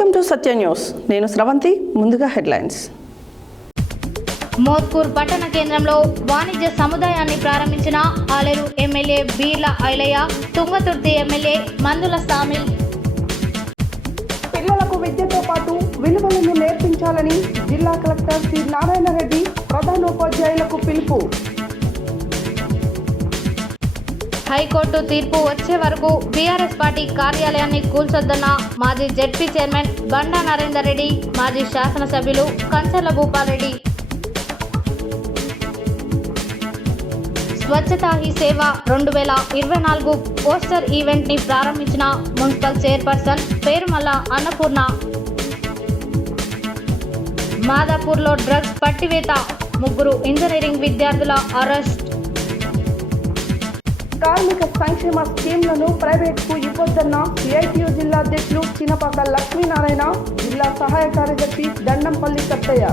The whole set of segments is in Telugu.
Welcome to Satya news. నేను స్రవంతి. ముందుగా హెడ్లైన్స్. మోత్కూర్ పట్టణ కేంద్రంలో వాణిజ్య సముదాయాన్ని ప్రారంభించిన ఆలేరు ఎమ్మెల్యే బీర్ల ఐలయ్య, తుంగతుర్తి ఎమ్మెల్యే మందుల సామిల్. పిల్లలకు విద్యతో పాటు విలువలను నేర్పించాలని జిల్లా కలెక్టర్ సి నారాయణ రెడ్డి ప్రధానోపాధ్యాయులకు పిలుపు. హైకోర్టు తీర్పు వచ్చే వరకు బీఆర్ఎస్ పార్టీ కార్యాలయాన్ని కూల్చొద్దన్న మాజీ జెడ్పీ చైర్మన్ బండా నరేందర్ రెడ్డి, మాజీ శాసనసభ్యులు కంచర్ల భూపాల్. స్వచ్ఛతా హీ సేవ 2024 పోస్టర్ ఈవెంట్ ని ప్రారంభించిన మున్సిపల్ చైర్పర్సన్ పేరుమల్ల అన్నపూర్ణ. మాదాపూర్లో డ్రగ్స్ పట్టివేత, 3 ఇంజనీరింగ్ విద్యార్థుల అరెస్ట్. కార్మిక సంక్షేమ స్కీమ్లను ప్రైవేట్కు ఇవ్వొద్దన్న సిఐటియు జిల్లా అధ్యక్షులు చినపాక లక్ష్మీనారాయణ, జిల్లా సహాయ కార్యదర్శి దండంపల్లి సత్తయ్య.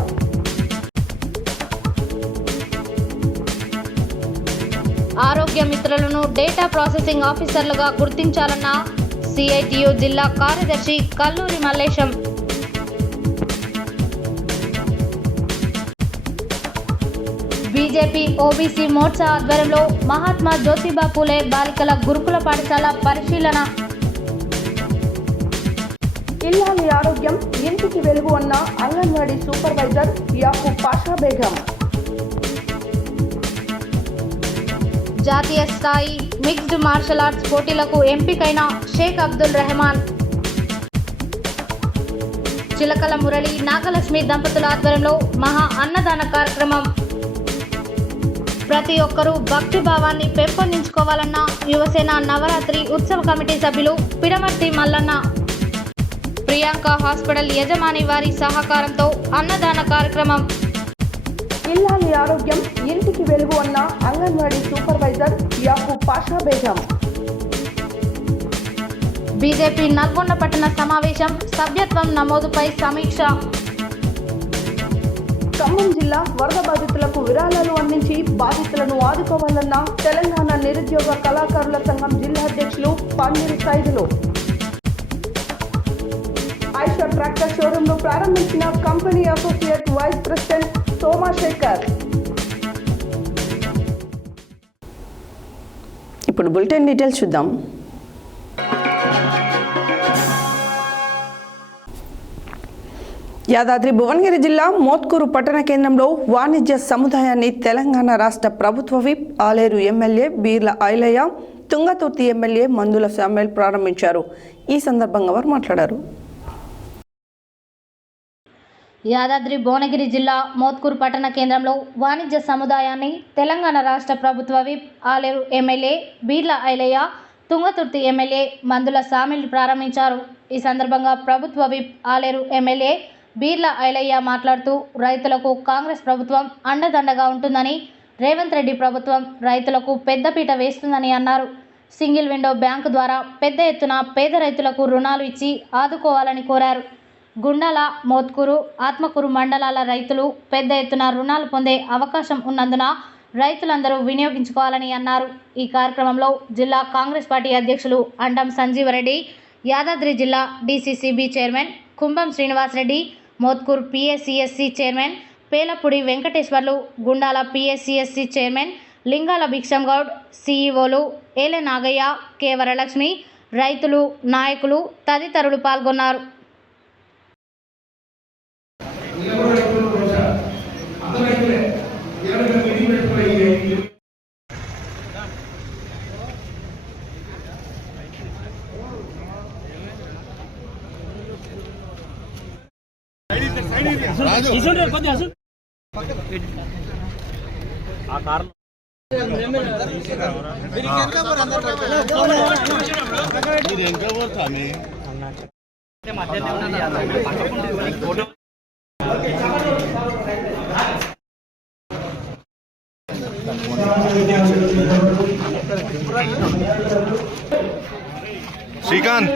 ఆరోగ్య మిత్రులను డేటా ప్రాసెసింగ్ ఆఫీసర్లుగా గుర్తించాలన్న సిఐటియు జిల్లా కార్యదర్శి కల్లూరి మల్లేశం. బీజేపీ ఓబీసీ మోర్చా ఆధ్వర్యంలో మహాత్మా జ్యోతిబా పూలే బాలికల గురుకుల పాఠశాల పరిశీలన. ఇల్లాలి ఆరోగ్యం ఇంటికి వెలుగు అన్న అంగన్వాడీ సూపర్వైజర్ యాకూబ్ పాషా బేగం. జాతీయ స్థాయి మిక్స్డ్ మార్షల్ ఆర్ట్స్ పోటీలకు ఎంపికైన షేక్ అబ్దుల్ రెహమాన్. చిలకల మురళి నాగలక్ష్మి దంపతుల ఆధ్వర్యంలో మహా అన్నదాన కార్యక్రమం. ప్రతి ఒక్కరూ భక్తి భావాన్ని పెంపొందించుకోవాలన్న యువసేన నవరాత్రి ఉత్సవ కమిటీ సభ్యులు పిడమర్తి మల్లన్న. ప్రియాంక హాస్పిటల్ యజమాని వారి సహకారంతో అన్నదాన కార్యక్రమం. ఇల్లాలి ఆరోగ్యం ఇంటికి వెలుగు అన్న అంగన్వాడీ సూపర్వైజర్ యాకూబ్ పాషా బేగం. బీజేపీ నల్గొండ పట్టణ సమావేశం, సభ్యత్వం నమోదుపై సమీక్ష. ఖమ్మం జిల్లా వరద బాధితులకు విరాళాలు అందించి బాధితులను ఆదుకోవాలన్న తెలంగాణ నిరుద్యోగ కళాకారుల సంఘం జిల్లా అధ్యక్షులు పందిరి సైదులు. ఐషా ట్రాక్టర్ షోరూంను ప్రారంభించిన కంపెనీ అసోసియేట్ వైస్ ప్రెసిడెంట్ సోమాశేఖర్. ఇప్పుడు బులెటిన్ డీటెయిల్స్ చూద్దాం. యాదాద్రి భువనగిరి జిల్లా మోత్కూరు పట్టణ కేంద్రంలో వాణిజ్య సముదాయాన్ని తెలంగాణ రాష్ట్ర ప్రభుత్వ whip Aleru MLA Beerla Ilaiah, Thungathurthi MLA Mandula Samuel ప్రారంభించారు. ఈ సందర్భంగా వారు మాట్లాడారు. యాదాద్రి భువనగిరి జిల్లా మోత్కూరు పట్టణ కేంద్రంలో వాణిజ్య సముదాయాన్ని తెలంగాణ రాష్ట్ర ప్రభుత్వ whip Aleru MLA Beerla Ilaiah, Thungathurthi MLA Mandula Samuel ప్రారంభించారు. ఈ సందర్భంగా ప్రభుత్వ విప్ ఆలేరు ఎమ్మెల్యే బీర్ల ఐలయ్య మాట్లాడుతూ రైతులకు కాంగ్రెస్ ప్రభుత్వం అండదండగా ఉంటుందని, రేవంత్ రెడ్డి ప్రభుత్వం రైతులకు పెద్దపీట వేస్తుందని అన్నారు. సింగిల్ విండో బ్యాంకు ద్వారా పెద్ద ఎత్తున పేద రైతులకు రుణాలు ఇచ్చి ఆదుకోవాలని కోరారు. గుండాల, మోత్కూరు, ఆత్మకూరు మండలాల రైతులు పెద్ద ఎత్తున రుణాలు పొందే అవకాశం ఉన్నందున రైతులందరూ వినియోగించుకోవాలని అన్నారు. ఈ కార్యక్రమంలో జిల్లా కాంగ్రెస్ పార్టీ అధ్యక్షులు అండం సంజీవరెడ్డి, యాదాద్రి జిల్లా డీసీసీబీ చైర్మన్ కుంభం Srinivasa Reddy, Mothkur PSCSC chairman Pelapudi Venkateswarlu, Gundala PSCSC chairman లింగాల భిక్షం గౌడ్, సిఈఓలు ఏలే నాగయ్య, కె వరలక్ష్మి, రైతులు, నాయకులు తదితరులు పాల్గొన్నారు. శ్రీకాంత్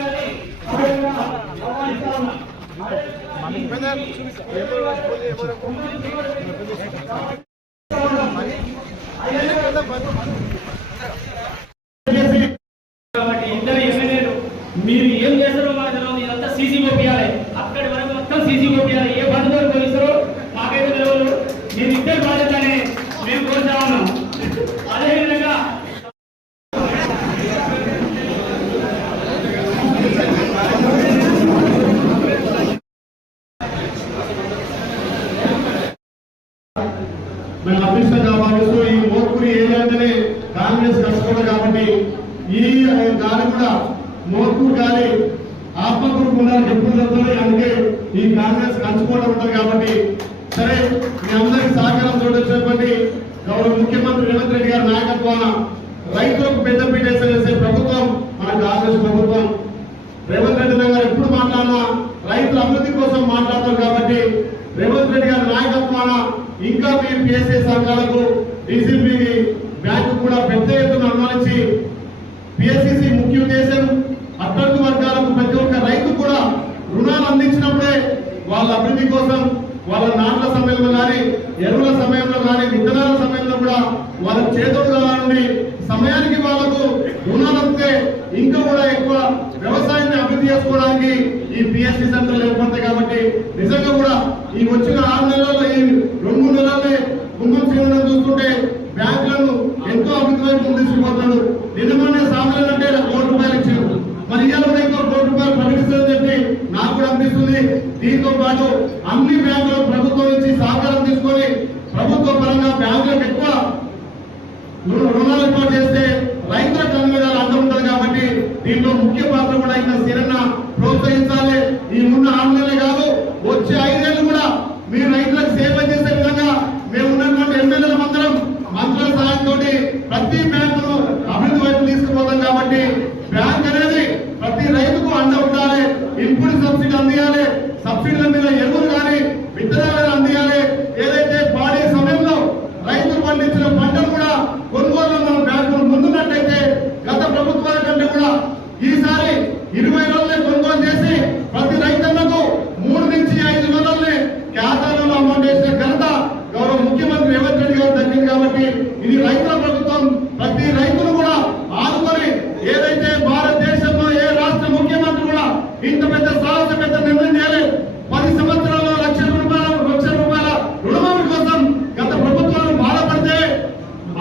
మీరు ఏం చేస్తారో మాకు తెలియదు. ఇదంతా సీసీ పంపించాలి. ఇలా ఏ బంధువులు పోయిస్తారో మాకైతే తెలియదు. మీరు ఇద్దరు బాధ్యతనే మేము కోరుతా ఉన్నాం. అదేవిధంగా మేము అదృష్టంగా భావిస్తూ ఈ మోత్కూరు ఏరియా అంటేనే కాంగ్రెస్ కష్టపడదు కాబట్టి ఈ గాలి కూడా మోత్కూరు గాలి ఆత్మకూరుకు ఉండాలని చెప్పుకుంటుంది. అందుకే ఈ కాంగ్రెస్ కంచుకోవడం ఉంటుంది కాబట్టి సరే మీ అందరికి సహకారం చూడొచ్చినటువంటి గౌరవ ముఖ్యమంత్రి రేవంత్ రెడ్డి గారి నాయకత్వాన రైతులకు పెద్దపీట వేసే ప్రభుత్వం మన కాంగ్రెస్ ప్రభుత్వం. రేవంత్ రెడ్డి గారు ఎప్పుడు మాట్లాడినా రైతుల అభివృద్ధి కోసం మాట్లాడతారు కాబట్టి రేవంత్ రెడ్డి గారి నాయకత్వాన ఇంకా మీరు పిఎస్ఏ సంఘాలకు డీసీబీ బ్యాంకు కూడా పెద్ద ఎత్తున అనుమతించి పిఎస్సిసి ముఖ్య ఉద్దేశం అట్టడుగు వర్గాలకు ప్రతి ఒక్క రైతు కూడా రుణాలు అందించినప్పుడే వాళ్ళ అభివృద్ధి కోసం వాళ్ళ నాట్ల సమయంలో కానీ ఎరువుల సమయంలో కానీ విత్తనాల సమయంలో కూడా వాళ్ళ చేతులు నుండి సమయానికి వాళ్లకు రుణాలు వస్తే ఇంకా కూడా ఎక్కువ వ్యవసాయాన్ని అభివృద్ధి చేసుకోవడానికి ఈ పిఎస్సి సెంటర్లు ఏర్పడతాయి. కాబట్టి నిజంగా కూడా ఈ వచ్చిన 6 నెలల్లో ఈ 2-3 నెలలే కుంభం చేయడం చూస్తుంటే బ్యాంకులను ఎంతో అభివృద్ధి వైపు ముందుకుపోతున్నాడు. నిన్నమనే సామాన్యంటే 1 కోటి రూపాయలు ఇచ్చారు. మరి ఇవాళ కూడా ఇంకో 1 కోటి రూపాయలు ప్రకటిస్తుందని చెప్పి నాకు కూడా అనిపిస్తుంది. దీంతో పాటు అన్ని బ్యాంకులు ప్రభుత్వం నుంచి సహకారం తీసుకొని ప్రభుత్వ పరంగా బ్యాంకులకు ఎక్కువ రుణాలు ఏర్పాటు చేస్తే రైతుల కన్ను మీద అందం ఉంటుంది. కాబట్టి దీంట్లో ముఖ్య పాత్ర కూడా ఇంకా స్థిరంగా ప్రోత్సహించాలి. ఈ ఉన్న 6 నెలలే కాదు, వచ్చే 5 ఏళ్ళు కూడా మీరు రైతులకు సేవ చేసే విధంగా మేము ఉన్నటువంటి ఎమ్మెల్యేల మంత్రుల సహాయంతో ప్రతి బ్యాంకును అభివృద్ధి వైపు తీసుకుపోతాం. కాబట్టి బ్యాంక్ అనేది ప్రతి రైతుకు అండ ఉండాలి. ఇన్పుట్ సబ్సిడీ అందియాలి, సబ్సిడీల మీద ఎరువులు కానీ విత్తనాలు అందియాలి. ఏదైతే పాడే సమయంలో రైతులు పండించిన పంటను కూడా కొనుగోలు మన బ్యాంకులు ముందున్నట్టయితే గత ప్రభుత్వాల కంటే కూడా ఈసారి 20 రోజులే కొనుగోలు చేసి ప్రతి రైతన్నకు 3 నుంచి 5 రోజుల్ని ఖాతాలలో అమౌంట్ వేసిన ఘనత గౌరవ ముఖ్యమంత్రి రేవంత్ రెడ్డి గారు దక్కింది. కాబట్టి ఇది రైతుల ప్రభుత్వం. ప్రతి రైతును కూడా ఆదుకొని ఏదైతే భారతదేశంలో ఏ రాష్ట్ర ముఖ్యమంత్రి కూడా ఇంత పెద్ద సాహస నిర్ణయం చేయలేదు. 10 సంవత్సరాల్లో లక్షల రూపాయల రుణమాఫీ కోసం గత ప్రభుత్వాలు బాధపడితే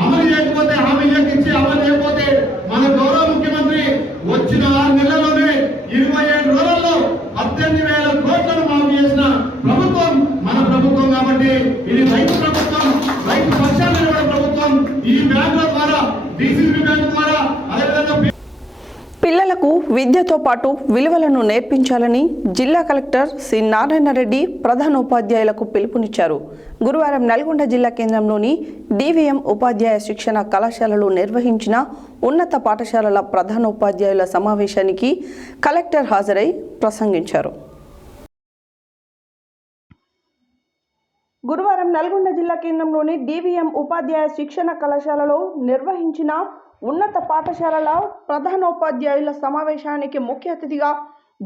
అమలు చేయకపోతే హామీ ఇచ్చి అమలు చేయకపోతే మన గౌరవ ముఖ్యమంత్రి వచ్చిన 6 నెలల్లోనే 27 రోజుల్లో 18,000 కోట్లను మాఫీ చేసిన ప్రభుత్వం మన ప్రభుత్వం. కాబట్టి ఇది రైతు ప్రభుత్వం, రైతు పక్షాన్ని నిలబడే ప్రభుత్వం. ఈ బ్యాంకుల ద్వారా డీసీబీ బ్యాంకు ద్వారా అదేవిధంగా పిల్లలకు విద్యతో పాటు విలువలను నేర్పించాలని జిల్లా కలెక్టర్ సి నారాయణ రెడ్డి ప్రధానోపాధ్యాయులకు పిలుపునిచ్చారు. గురువారం నల్గొండ జిల్లా కేంద్రంలోని డివిఎం ఉపాధ్యాయ శిక్షణ కళాశాలలో నిర్వహించిన ఉన్నత పాఠశాలల ప్రధానోపాధ్యాయుల సమావేశానికి కలెక్టర్ హాజరై ప్రసంగించారు. గురువారం నల్గొండ జిల్లా కేంద్రంలోని డివిఎం ఉపాధ్యాయ శిక్షణ కళాశాలలో నిర్వహించిన ఉన్నత పాఠశాలల ప్రధానోపాధ్యాయుల సమావేశానికి ముఖ్య అతిథిగా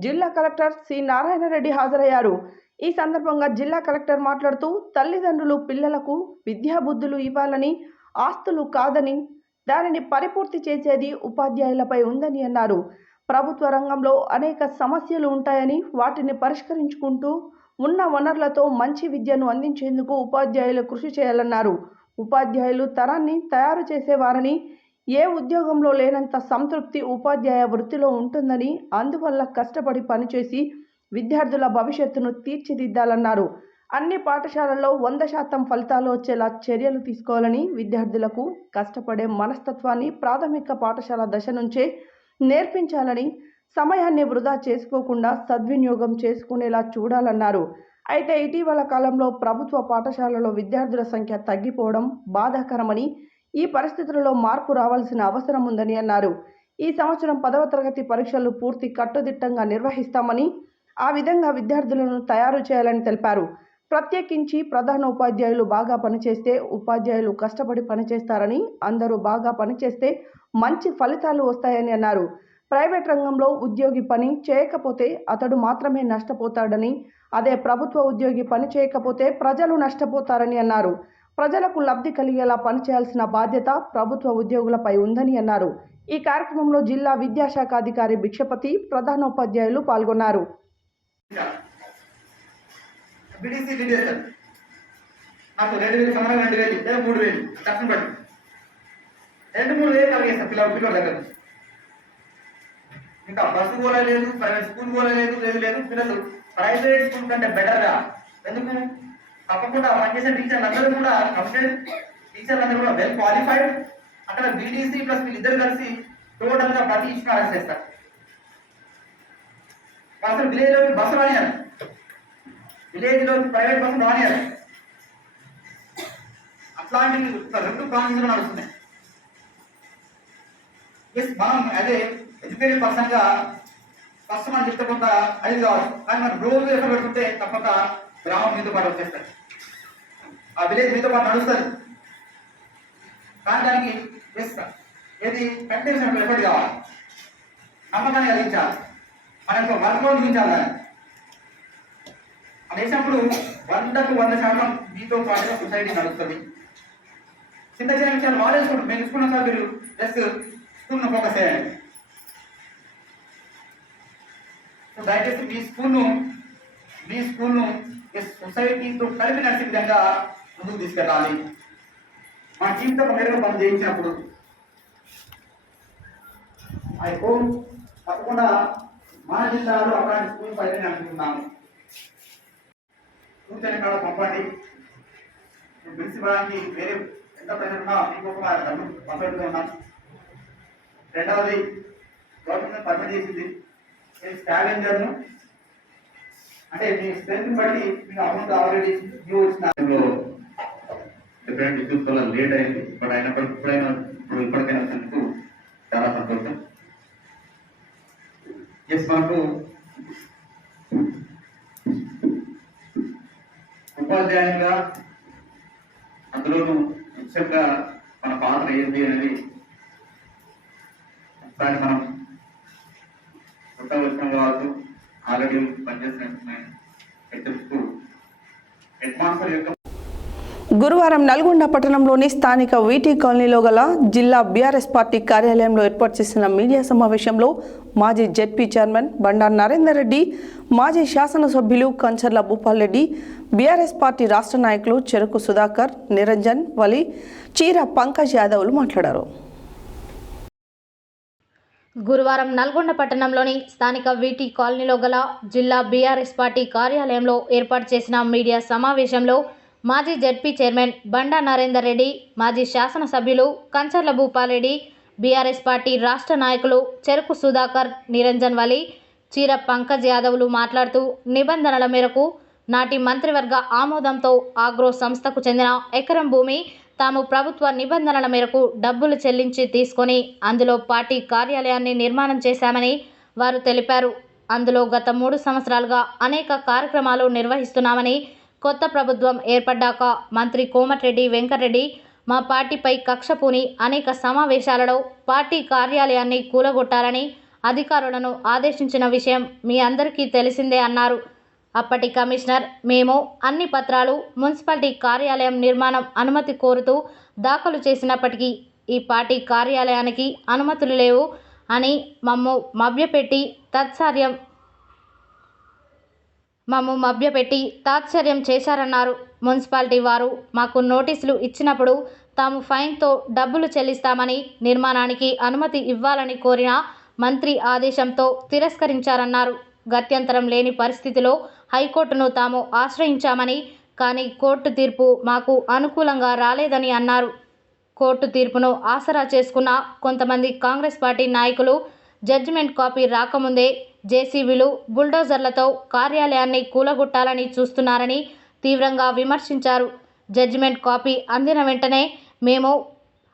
జిల్లా కలెక్టర్ సి నారాయణ రెడ్డి హాజరయ్యారు. ఈ సందర్భంగా జిల్లా కలెక్టర్ మాట్లాడుతూ తల్లిదండ్రులు పిల్లలకు విద్యాబుద్ధులు ఇవ్వాలని, ఆస్తులు కాదని, దానిని పరిపూర్తి చేసేది ఉపాధ్యాయులపై ఉందని అన్నారు. ప్రభుత్వ రంగంలో అనేక సమస్యలు ఉంటాయని వాటిని పరిష్కరించుకుంటూ ఉన్న వనరులతో మంచి విద్యను అందించేందుకు ఉపాధ్యాయులు కృషి చేయాలన్నారు. ఉపాధ్యాయులు తరాన్ని తయారు చేసేవారని, ఏ ఉద్యోగంలో లేనంత సంతృప్తి ఉపాధ్యాయ వృత్తిలో ఉంటుందని, అందువల్ల కష్టపడి పనిచేసి విద్యార్థుల భవిష్యత్తును తీర్చిదిద్దాలన్నారు. అన్ని పాఠశాలల్లో 100% ఫలితాలు వచ్చేలా చర్యలు తీసుకోవాలని, విద్యార్థులకు కష్టపడే మనస్తత్వాన్ని ప్రాథమిక పాఠశాల దశ నుంచే నేర్పించాలని, సమయాన్ని వృధా చేసుకోకుండా సద్వినియోగం చేసుకునేలా చూడాలన్నారు. అయితే ఇటీవల కాలంలో ప్రభుత్వ పాఠశాలలో విద్యార్థుల సంఖ్య తగ్గిపోవడం బాధాకరమని, ఈ పరిస్థితులలో మార్పు రావాల్సిన అవసరం ఉందని అన్నారు. ఈ సంవత్సరం 10వ తరగతి పరీక్షలు పూర్తి కట్టుదిట్టంగా నిర్వహిస్తామని, ఆ విధంగా విద్యార్థులను తయారు చేయాలని తెలిపారు. ప్రత్యేకించి ప్రధాన ఉపాధ్యాయులు బాగా పనిచేస్తే ఉపాధ్యాయులు కష్టపడి పనిచేస్తారని, అందరూ బాగా పనిచేస్తే మంచి ఫలితాలు వస్తాయని అన్నారు. ప్రైవేట్ రంగంలో ఉద్యోగి పని చేయకపోతే అతడు మాత్రమే నష్టపోతాడని, అదే ప్రభుత్వ ఉద్యోగి పని చేయకపోతే ప్రజలు నష్టపోతారని అన్నారు. ప్రజలకు లబ్ధి కలిగేలా పనిచేయాల్సిన బాధ్యత ప్రభుత్వ ఉద్యోగులపై ఉందని అన్నారు. ఈ కార్యక్రమంలో జిల్లా విద్యాశాఖ అధికారి భిక్షపతి, ప్రధానోపాధ్యాయులు పాల్గొన్నారు. బీడీసీ లీడ్ చేస్తారు. నాకు 2,000 సంబంధం 2,000 లేదా 3,000 ఖర్చును బట్టి 2-3,000 కలిగేస్తారు పిల్లల దగ్గర నుంచి. ఇంకా బస్సు పోలేదు, ప్రైవేట్ స్కూల్ పోలేదు, లేదు పిల్లలు ప్రైవేట్ స్కూల్ కంటే బెటర్గా. ఎందుకు? తప్పకుండా పనిచేసే టీచర్లందరూ కూడా కంప్లీట్ టీచర్లందరూ కూడా వెల్ క్వాలిఫైడ్. అక్కడ బీడీసీ ప్లస్ వీళ్ళిద్దరు కలిసి టోటల్ గా ప్రతి ఇష్యూ అరెస్ట్ చేస్తారు. అసలు విలేజ్ లో బస్సు రానియారు, విలేజ్ లో ప్రైవేట్ బస్సు రానియారు. అట్లాంటివి 2 కాన్సెప్ట్లు నడుస్తున్నాయి. మనం అదే ఎడ్యుకేటెడ్ పర్సన్ గా ఫస్ట్ మనం చెప్తే కొంత అది కావాలి, కానీ మనం రోజు ఎక్కడ పెడుతుంటే తప్పక గ్రామం మీతో పాటు వచ్చేస్తారు, ఆ విలేజ్ మీతో పాటు నడుస్తుంది. కానీ దానికి ఏది కంటిన్యూషన్ ఎఫర్ట్ కావాలి, నమ్మకాన్ని కలిగించాలి, మన యొక్క వర్క్లోడ్ చూపించాలి. దాన్ని అది వేసినప్పుడు 100% మీతో పాటుగా సొసైటీ నడుస్తుంది. చిన్న చిన్న విషయాలు వాడేసుకుంటారు. మేము తీసుకున్న సార్ మీరు జస్ట్ స్కూల్ను ఫోకస్ చేయండి. సో దయచేసి మీ స్కూల్ను సొసైటీతో కలిపి నడిచే విధంగా ముందుకు తీసుకెళ్ళాలి. మా జీవితం మెరుగు పని చేయించినప్పుడు ఐ హోప్ తప్పకుండా మన జిల్లాలో అలాంటి స్కూల్ పైన అనుకుంటున్నాము. కూర్చొని కాడ పంపండి. ప్రిన్సిపల్కి వేరే ఎంత ప్రెషర్ ఉన్నా మీకు ఒక పంపిస్తూ ఉన్నాం. రెండవది గవర్నమెంట్ పర్మిట్ చేసింది స్కావెంజర్ను, అంటే మీ స్ట్రెంత్ బట్టి మీకు అమౌంట్ ఆల్రెడీ డ్యూ వచ్చిన డిఫరెంట్ ఇష్యూస్ వల్ల లేట్ అయింది. బట్ అయినప్పటికీ ఇప్పటికైనా వచ్చినందుకు చాలా సంతోషం. మనకు ఉపాధ్యాయులుగా అందులోనూ ముఖ్యంగా మన పాత్ర ఏంటి అనేది ఒకసారి మనం కొత్త వచ్చిన వాళ్ళు ఆల్రెడీ పనిచేసిన హెడ్ మాస్టర్ యొక్క గురువారం నల్గొండ పట్టణంలోని స్థానిక వీటీ కాలనీలో గల జిల్లా బీఆర్ఎస్ పార్టీ కార్యాలయంలో ఏర్పాటు చేసిన మీడియా సమావేశంలో మాజీ జెడ్పీ చైర్మన్ బండా నరేందర్ రెడ్డి, మాజీ శాసనసభ్యులు కంచర్ల భూపాల్ రెడ్డి, బీఆర్ఎస్ పార్టీ రాష్ట్ర నాయకులు చెరుకు సుధాకర్, నిరంజన్, వలి, చీర పంకజ్ యాదవ్లు మాట్లాడారు. గురువారం నల్గొండ పట్టణంలోని స్థానిక వీటీ కాలనీలో గల జిల్లా బీఆర్ఎస్ పార్టీ కార్యాలయంలో ఏర్పాటు చేసిన మీడియా సమావేశంలో మాజీ జెడ్పీ చైర్మన్ బండా నరేందర్ రెడ్డి, మాజీ శాసనసభ్యులు కంచర్ల భూపాల్ రెడ్డి, బీఆర్ఎస్ పార్టీ రాష్ట్ర నాయకులు చెరుకు సుధాకర్, నిరంజన్ వలి, చీర పంకజ్ యాదవ్లు మాట్లాడుతూ నిబంధనల మేరకు నాటి మంత్రివర్గ ఆమోదంతో ఆగ్రో సంస్థకు చెందిన ఎకరం భూమి తాము ప్రభుత్వ నిబంధనల మేరకు డబ్బులు చెల్లించి తీసుకొని అందులో పార్టీ కార్యాలయాన్ని నిర్మాణం చేశామని వారు తెలిపారు. అందులో గత 3 సంవత్సరాలుగా అనేక కార్యక్రమాలు నిర్వహిస్తున్నామని, కొత్త ప్రభుత్వం ఏర్పడ్డాక మంత్రి కోమటిరెడ్డి వెంకటరెడ్డి మా పార్టీపై కక్ష పూని అనేక సమావేశాలలో పార్టీ కార్యాలయాన్ని కూలగొట్టాలని అధికారులను ఆదేశించిన విషయం మీ అందరికీ తెలిసిందే అన్నారు. అప్పటి కమిషనర్ మేము అన్ని పత్రాలు మున్సిపాలిటీ కార్యాలయం నిర్మాణం అనుమతి కోరుతూ దాఖలు చేసినప్పటికీ ఈ పార్టీ కార్యాలయానికి అనుమతులు లేవు అని మమ్ము మభ్యపెట్టి తాత్సర్యం చేశారన్నారు. మున్సిపాలిటీ వారు మాకు నోటీసులు ఇచ్చినప్పుడు తాము ఫైన్తో డబ్బులు చెల్లిస్తామని, నిర్మాణానికి అనుమతి ఇవ్వాలని కోరిన మంత్రి ఆదేశంతో తిరస్కరించారన్నారు. గత్యంతరం లేని పరిస్థితిలో హైకోర్టును తాము ఆశ్రయించామని, కానీ కోర్టు తీర్పు మాకు అనుకూలంగా రాలేదని అన్నారు. కోర్టు తీర్పును ఆసరా చేసుకున్న కొంతమంది కాంగ్రెస్ పార్టీ నాయకులు జడ్జిమెంట్ కాపీ రాకముందే జేసీబీలు, బుల్డోజర్లతో కార్యాలయాన్ని కూలగొట్టాలని చూస్తున్నారని తీవ్రంగా విమర్శించారు. జడ్జిమెంట్ కాపీ అందిన వెంటనే మేము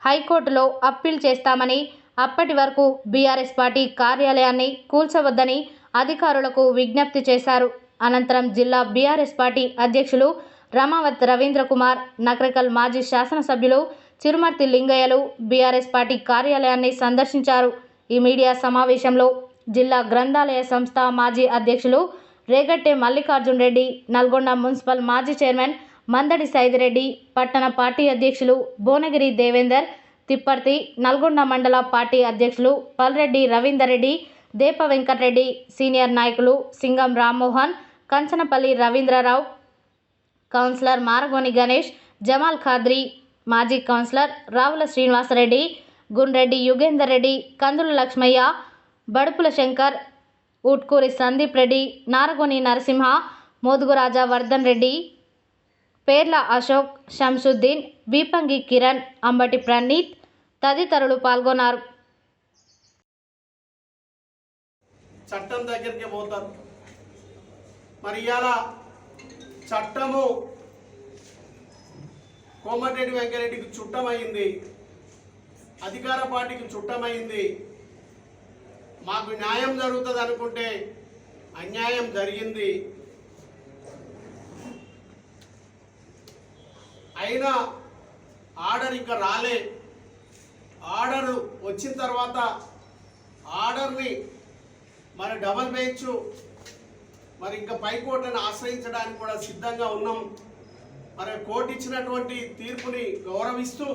హైకోర్టులో అప్పీల్ చేస్తామని, అప్పటి వరకు బీఆర్ఎస్ పార్టీ కార్యాలయాన్ని కూల్చవద్దని అధికారులకు విజ్ఞప్తి చేశారు. అనంతరం జిల్లా బీఆర్ఎస్ పార్టీ అధ్యక్షులు రమావత్ రవీంద్ర కుమార్, నకరికల్ మాజీ శాసనసభ్యులు చిరుమర్తి లింగయ్యలు బీఆర్ఎస్ పార్టీ కార్యాలయాన్ని సందర్శించారు. ఈ మీడియా సమావేశంలో జిల్లా గ్రంథాలయ సంస్థ మాజీ అధ్యక్షులు రేగట్టె మల్లికార్జున్ రెడ్డి, నల్గొండ మున్సిపల్ మాజీ చైర్మన్ మందడి సైదిరెడ్డి, పట్టణ పార్టీ అధ్యక్షులు భువనగిరి దేవేందర్, తిప్పర్తి, నల్గొండ మండల పార్టీ అధ్యక్షులు పల్రెడ్డి రవీందర్ రెడ్డి, దేప వెంకటరెడ్డి, సీనియర్ నాయకులు సింగం రామ్మోహన్, కంచనపల్లి రవీంద్రరావు, కౌన్సిలర్ మారగోని గణేష్, జమాల్ ఖాద్రి, మాజీ కౌన్సిలర్ రావుల శ్రీనివాసరెడ్డి, గుండ్రెడ్డి యుగేందర్ రెడ్డి, కందుల లక్ష్మయ్య, బడుపుల శంకర్, ఊట్కూరి సందీప్ రెడ్డి, నారగోని నరసింహ, మోదుగురాజా వర్ధన్ రెడ్డి, పేర్ల అశోక్, షంసుద్దీన్, బీపంగి కిరణ్, అంబటి ప్రణీత్ తదితరులు పాల్గొన్నారు. చట్టం దగ్గరికి పోతారు. మరి ఇవాళ చట్టము కోమటిరెడ్డి వెంకరెడ్డికి చుట్టమైంది, అధికార పార్టీకి చుట్టమైంది. మాకు న్యాయం జరుగుతుంది అనుకుంటే అన్యాయం జరిగింది. అయినా ఆర్డర్ ఇంకా రాలే. ఆర్డర్ వచ్చిన తర్వాత ఆర్డర్ని మరి డబల్ బెంచ్ మరి ఇంకా పైకోర్టును ఆశ్రయించడానికి కూడా సిద్ధంగా ఉన్నాం. మరి కోర్టు ఇచ్చినటువంటి తీర్పుని గౌరవిస్తూ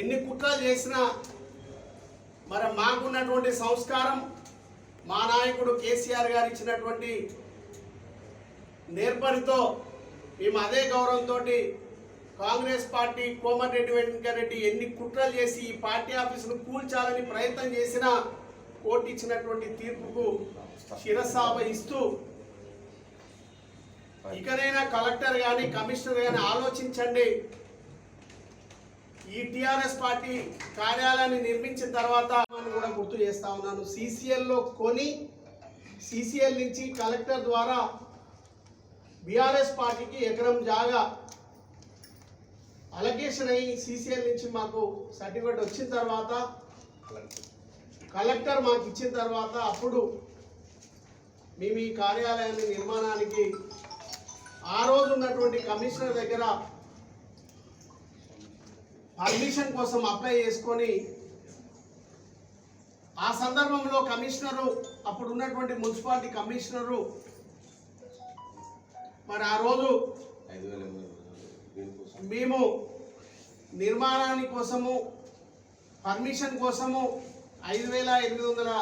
ఎన్ని కుట్రలు చేసినా మరి మాకున్నటువంటి సంస్కారం, మా నాయకుడు కేసీఆర్ గారు ఇచ్చినటువంటి నేర్పరితో మేము అదే గౌరవంతో కాంగ్రెస్ పార్టీ కోమటిరెడ్డి వెంకరెడ్డి ఎన్ని కుట్రలు చేసి ఈ పార్టీ ఆఫీసును కూల్చాలని ప్రయత్నం చేసినా కోర్టు ఇచ్చినటువంటి తీర్పుకు శిరసావహిస్తూ ఇకనైనా కలెక్టర్ కానీ కమిషనర్ కానీ ఆలోచించండి. ఈ టిఆర్ఎస్ పార్టీ కార్యాలయాన్ని నిర్మించిన తర్వాత కూడా గుర్తు చేస్తా ఉన్నాను, సిసిఎల్లో కొని సిసిఎల్ నుంచి కలెక్టర్ ద్వారా బీఆర్ఎస్ పార్టీకి ఎకరం జాగా అలొకేషన్ అయ్యి సిసిఎల్ నుంచి మాకు సర్టిఫికేట్ వచ్చిన తర్వాత కలెక్టర్ మాకు ఇచ్చిన తర్వాత అప్పుడు మేము ఈ కార్యాలయాన్ని నిర్మాణానికి ఆ రోజు ఉన్నటువంటి కమిషనర్ దగ్గర పర్మిషన్ కోసం అప్లై చేసుకొని ఆ సందర్భంలో కమిషనరు అప్పుడు ఉన్నటువంటి మున్సిపాలిటీ కమిషనరు మరి ఆ రోజు మేము నిర్మాణాని కోసము పర్మిషన్ కోసము 5,800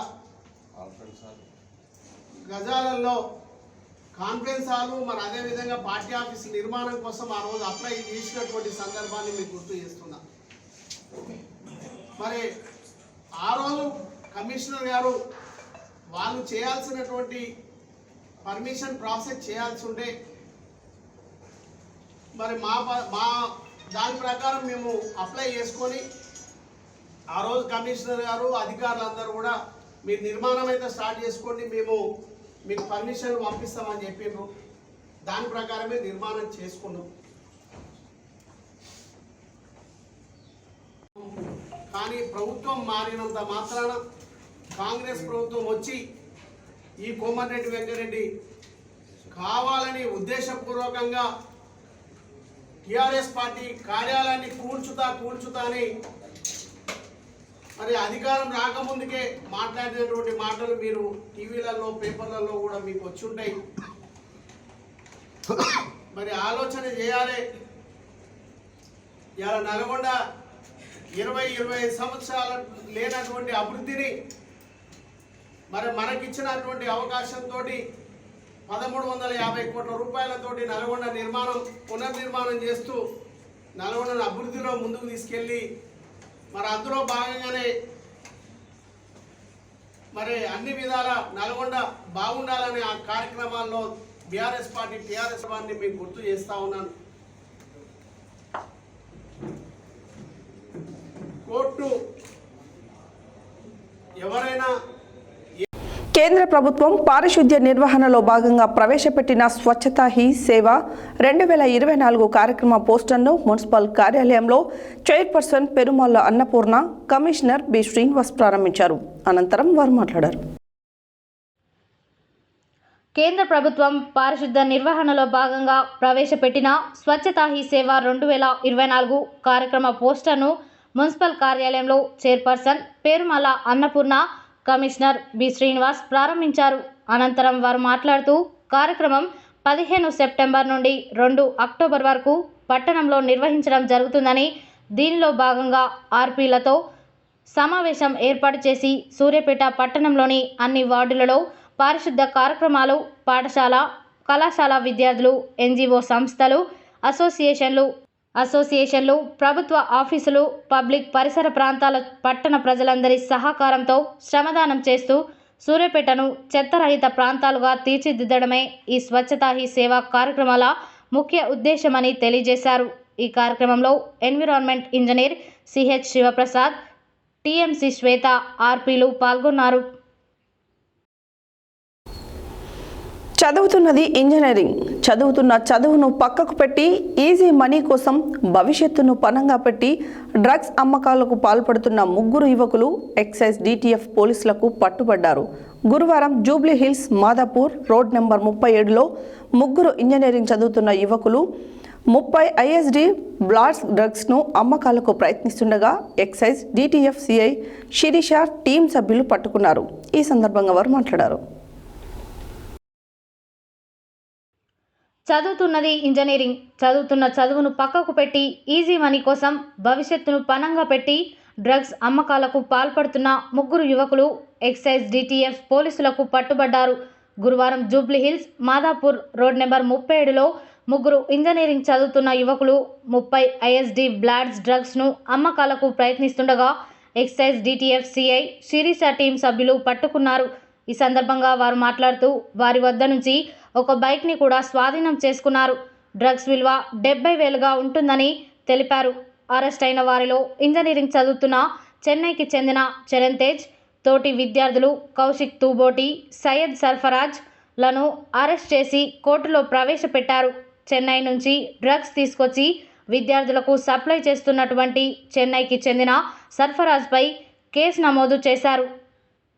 గజాలలో కాన్ఫరెన్స్ హాలు మరి అదేవిధంగా పార్టీ ఆఫీస్ నిర్మాణం కోసం ఆ రోజు అప్లై చేసినటువంటి సందర్భాన్ని మీకు గుర్తు చేస్తున్నా. మరి ఆ రోజు కమిషనర్ గారు వాళ్ళు చేయాల్సినటువంటి పర్మిషన్ ప్రాసెస్ చేయాల్సి ఉంటే మరి మా దాని ప్రకారం మేము అప్లై చేసుకొని ఆ రోజు కమిషనర్ గారు అధికారులందరూ కూడా మీరు నిర్మాణం అయితే స్టార్ట్ చేసుకోండి, మేము మీకు పర్మిషన్ పంపిస్తామని చెప్పిండ్రు. దాని ప్రకారమే నిర్మాణం చేసుకున్నాం. కానీ ప్రభుత్వం మారినంత మాత్రాన కాంగ్రెస్ ప్రభుత్వం వచ్చి ఈ కోమటిరెడ్డి వెంకరెడ్డి కావాలని ఉద్దేశపూర్వకంగా టిఆర్ఎస్ పార్టీ కార్యాలయాన్ని కూల్చుతా అని మరి అధికారం రాకముందుకే మాట్లాడినటువంటి మాటలు మీరు టీవీలలో పేపర్లలో కూడా మీకు వచ్చి ఉంటాయి. మరి ఆలోచన చేయాలి. ఇలా నల్గొండ 20-25 సంవత్సరాలు లేనటువంటి అభివృద్ధిని మరి మనకిచ్చినటువంటి అవకాశంతో 1,350 కోట్ల రూపాయలతోటి నల్గొండ పునర్నిర్మాణం చేస్తూ నల్గొండను అభివృద్ధిలో ముందుకు తీసుకెళ్ళి మరి అందులో భాగంగానే మరి అన్ని విధాల నల్గొండ బాగుండాలనే ఆ కార్యక్రమాల్లో బీఆర్ఎస్ పార్టీ టీఆర్ఎస్ వారిని మీకు గుర్తు చేస్తా ఉన్నాను. కోర్టు ఎవరైనా కేంద్ర ప్రభుత్వం పారిశుద్ధ్య నిర్వహణలో భాగంగా ప్రవేశపెట్టిన స్వచ్ఛతా హీ సేవ 2024 కార్యక్రమ పోస్టర్ను మున్సిపల్ కార్యాలయంలో chairperson Perumalla Annapurna, commissioner B Srinivas ప్రారంభించారు. అనంతరం వారు మాట్లాడారు. కేంద్ర ప్రభుత్వం పారిశుద్ధ్య నిర్వహణలో భాగంగా ప్రవేశపెట్టిన స్వచ్ఛతా హీ సేవ 2024 కార్యక్రమ పోస్టర్ను మున్సిపల్ కార్యాలయంలో chairperson Perumalla Annapurna, commissioner B Srinivas ప్రారంభించారు. అనంతరం వారు మాట్లాడుతూ కార్యక్రమం 15 సెప్టెంబర్ నుండి 2 అక్టోబర్ వరకు పట్టణంలో నిర్వహించడం జరుగుతుందని, దీనిలో భాగంగా ఆర్పీలతో సమావేశం ఏర్పాటు చేసి సూర్యాపేట పట్టణంలోని అన్ని వార్డులలో పారిశుద్ధ్య కార్యక్రమాలు, పాఠశాల, కళాశాల విద్యార్థులు, ఎన్జిఓ సంస్థలు, అసోసియేషన్లు, ప్రభుత్వ ఆఫీసులు, పబ్లిక్ పరిసర ప్రాంతాల పట్టణ ప్రజలందరి సహకారంతో శ్రమదానం చేస్తూ సూర్యాపేటను చెత్తరహిత ప్రాంతాలుగా తీర్చిదిద్దడమే ఈ స్వచ్ఛతా హీ సేవా కార్యక్రమాల ముఖ్య ఉద్దేశమని తెలియజేశారు. ఈ కార్యక్రమంలో environment engineer CH Shivaprasad, TMC Shweta, ఆర్పీలు పాల్గొన్నారు. చదువుతున్నది ఇంజనీరింగ్. చదువుతున్న చదువును పక్కకు పెట్టి ఈజీ మనీ కోసం భవిష్యత్తును పణంగా పెట్టి డ్రగ్స్ అమ్మకాలకు పాల్పడుతున్న 3 యువకులు ఎక్సైజ్ DTF పోలీసులకు పట్టుబడ్డారు. గురువారం జూబ్లీ హిల్స్ మాదాపూర్ రోడ్ నెంబర్ 37లో 3 ఇంజనీరింగ్ చదువుతున్న యువకులు 30 ISD బ్లాడ్స్ డ్రగ్స్ను అమ్మకాలకు ప్రయత్నిస్తుండగా excise DTF CI Sirisha team సభ్యులు పట్టుకున్నారు. ఈ సందర్భంగా వారు మాట్లాడారు. చదువుతున్నది ఇంజనీరింగ్. చదువుతున్న చదువును పక్కకు పెట్టి ఈజీ మనీ కోసం భవిష్యత్తును పణంగా పెట్టి డ్రగ్స్ అమ్మకాలకు పాల్పడుతున్న 3 యువకులు ఎక్సైజ్ DTF పోలీసులకు పట్టుబడ్డారు. గురువారం జూబ్లీ హిల్స్ మాదాపూర్ రోడ్ నెంబర్ 37లో 3 ఇంజనీరింగ్ చదువుతున్న యువకులు 30 ISD బ్లాడ్స్ డ్రగ్స్ను అమ్మకాలకు ప్రయత్నిస్తుండగా excise DTF CI Sirisha team సభ్యులు పట్టుకున్నారు. ఈ సందర్భంగా వారు మాట్లాడుతూ వారి వద్ద నుంచి ఒక బైక్ని కూడా స్వాధీనం చేసుకున్నారు. డ్రగ్స్ విలువ 70,000గా ఉంటుందని తెలిపారు. అరెస్ట్ అయిన వారిలో ఇంజనీరింగ్ చదువుతున్న చెన్నైకి చెందిన చరణ్ తేజ్, తోటి విద్యార్థులు కౌశిక్ తూబోటి, సయ్యద్ సర్ఫరాజ్ లను అరెస్ట్ చేసి కోర్టులో ప్రవేశపెట్టారు. చెన్నై నుంచి డ్రగ్స్ తీసుకొచ్చి విద్యార్థులకు సప్లై చేస్తున్నటువంటి చెన్నైకి చెందిన సర్ఫరాజ్పై కేసు నమోదు చేశారు.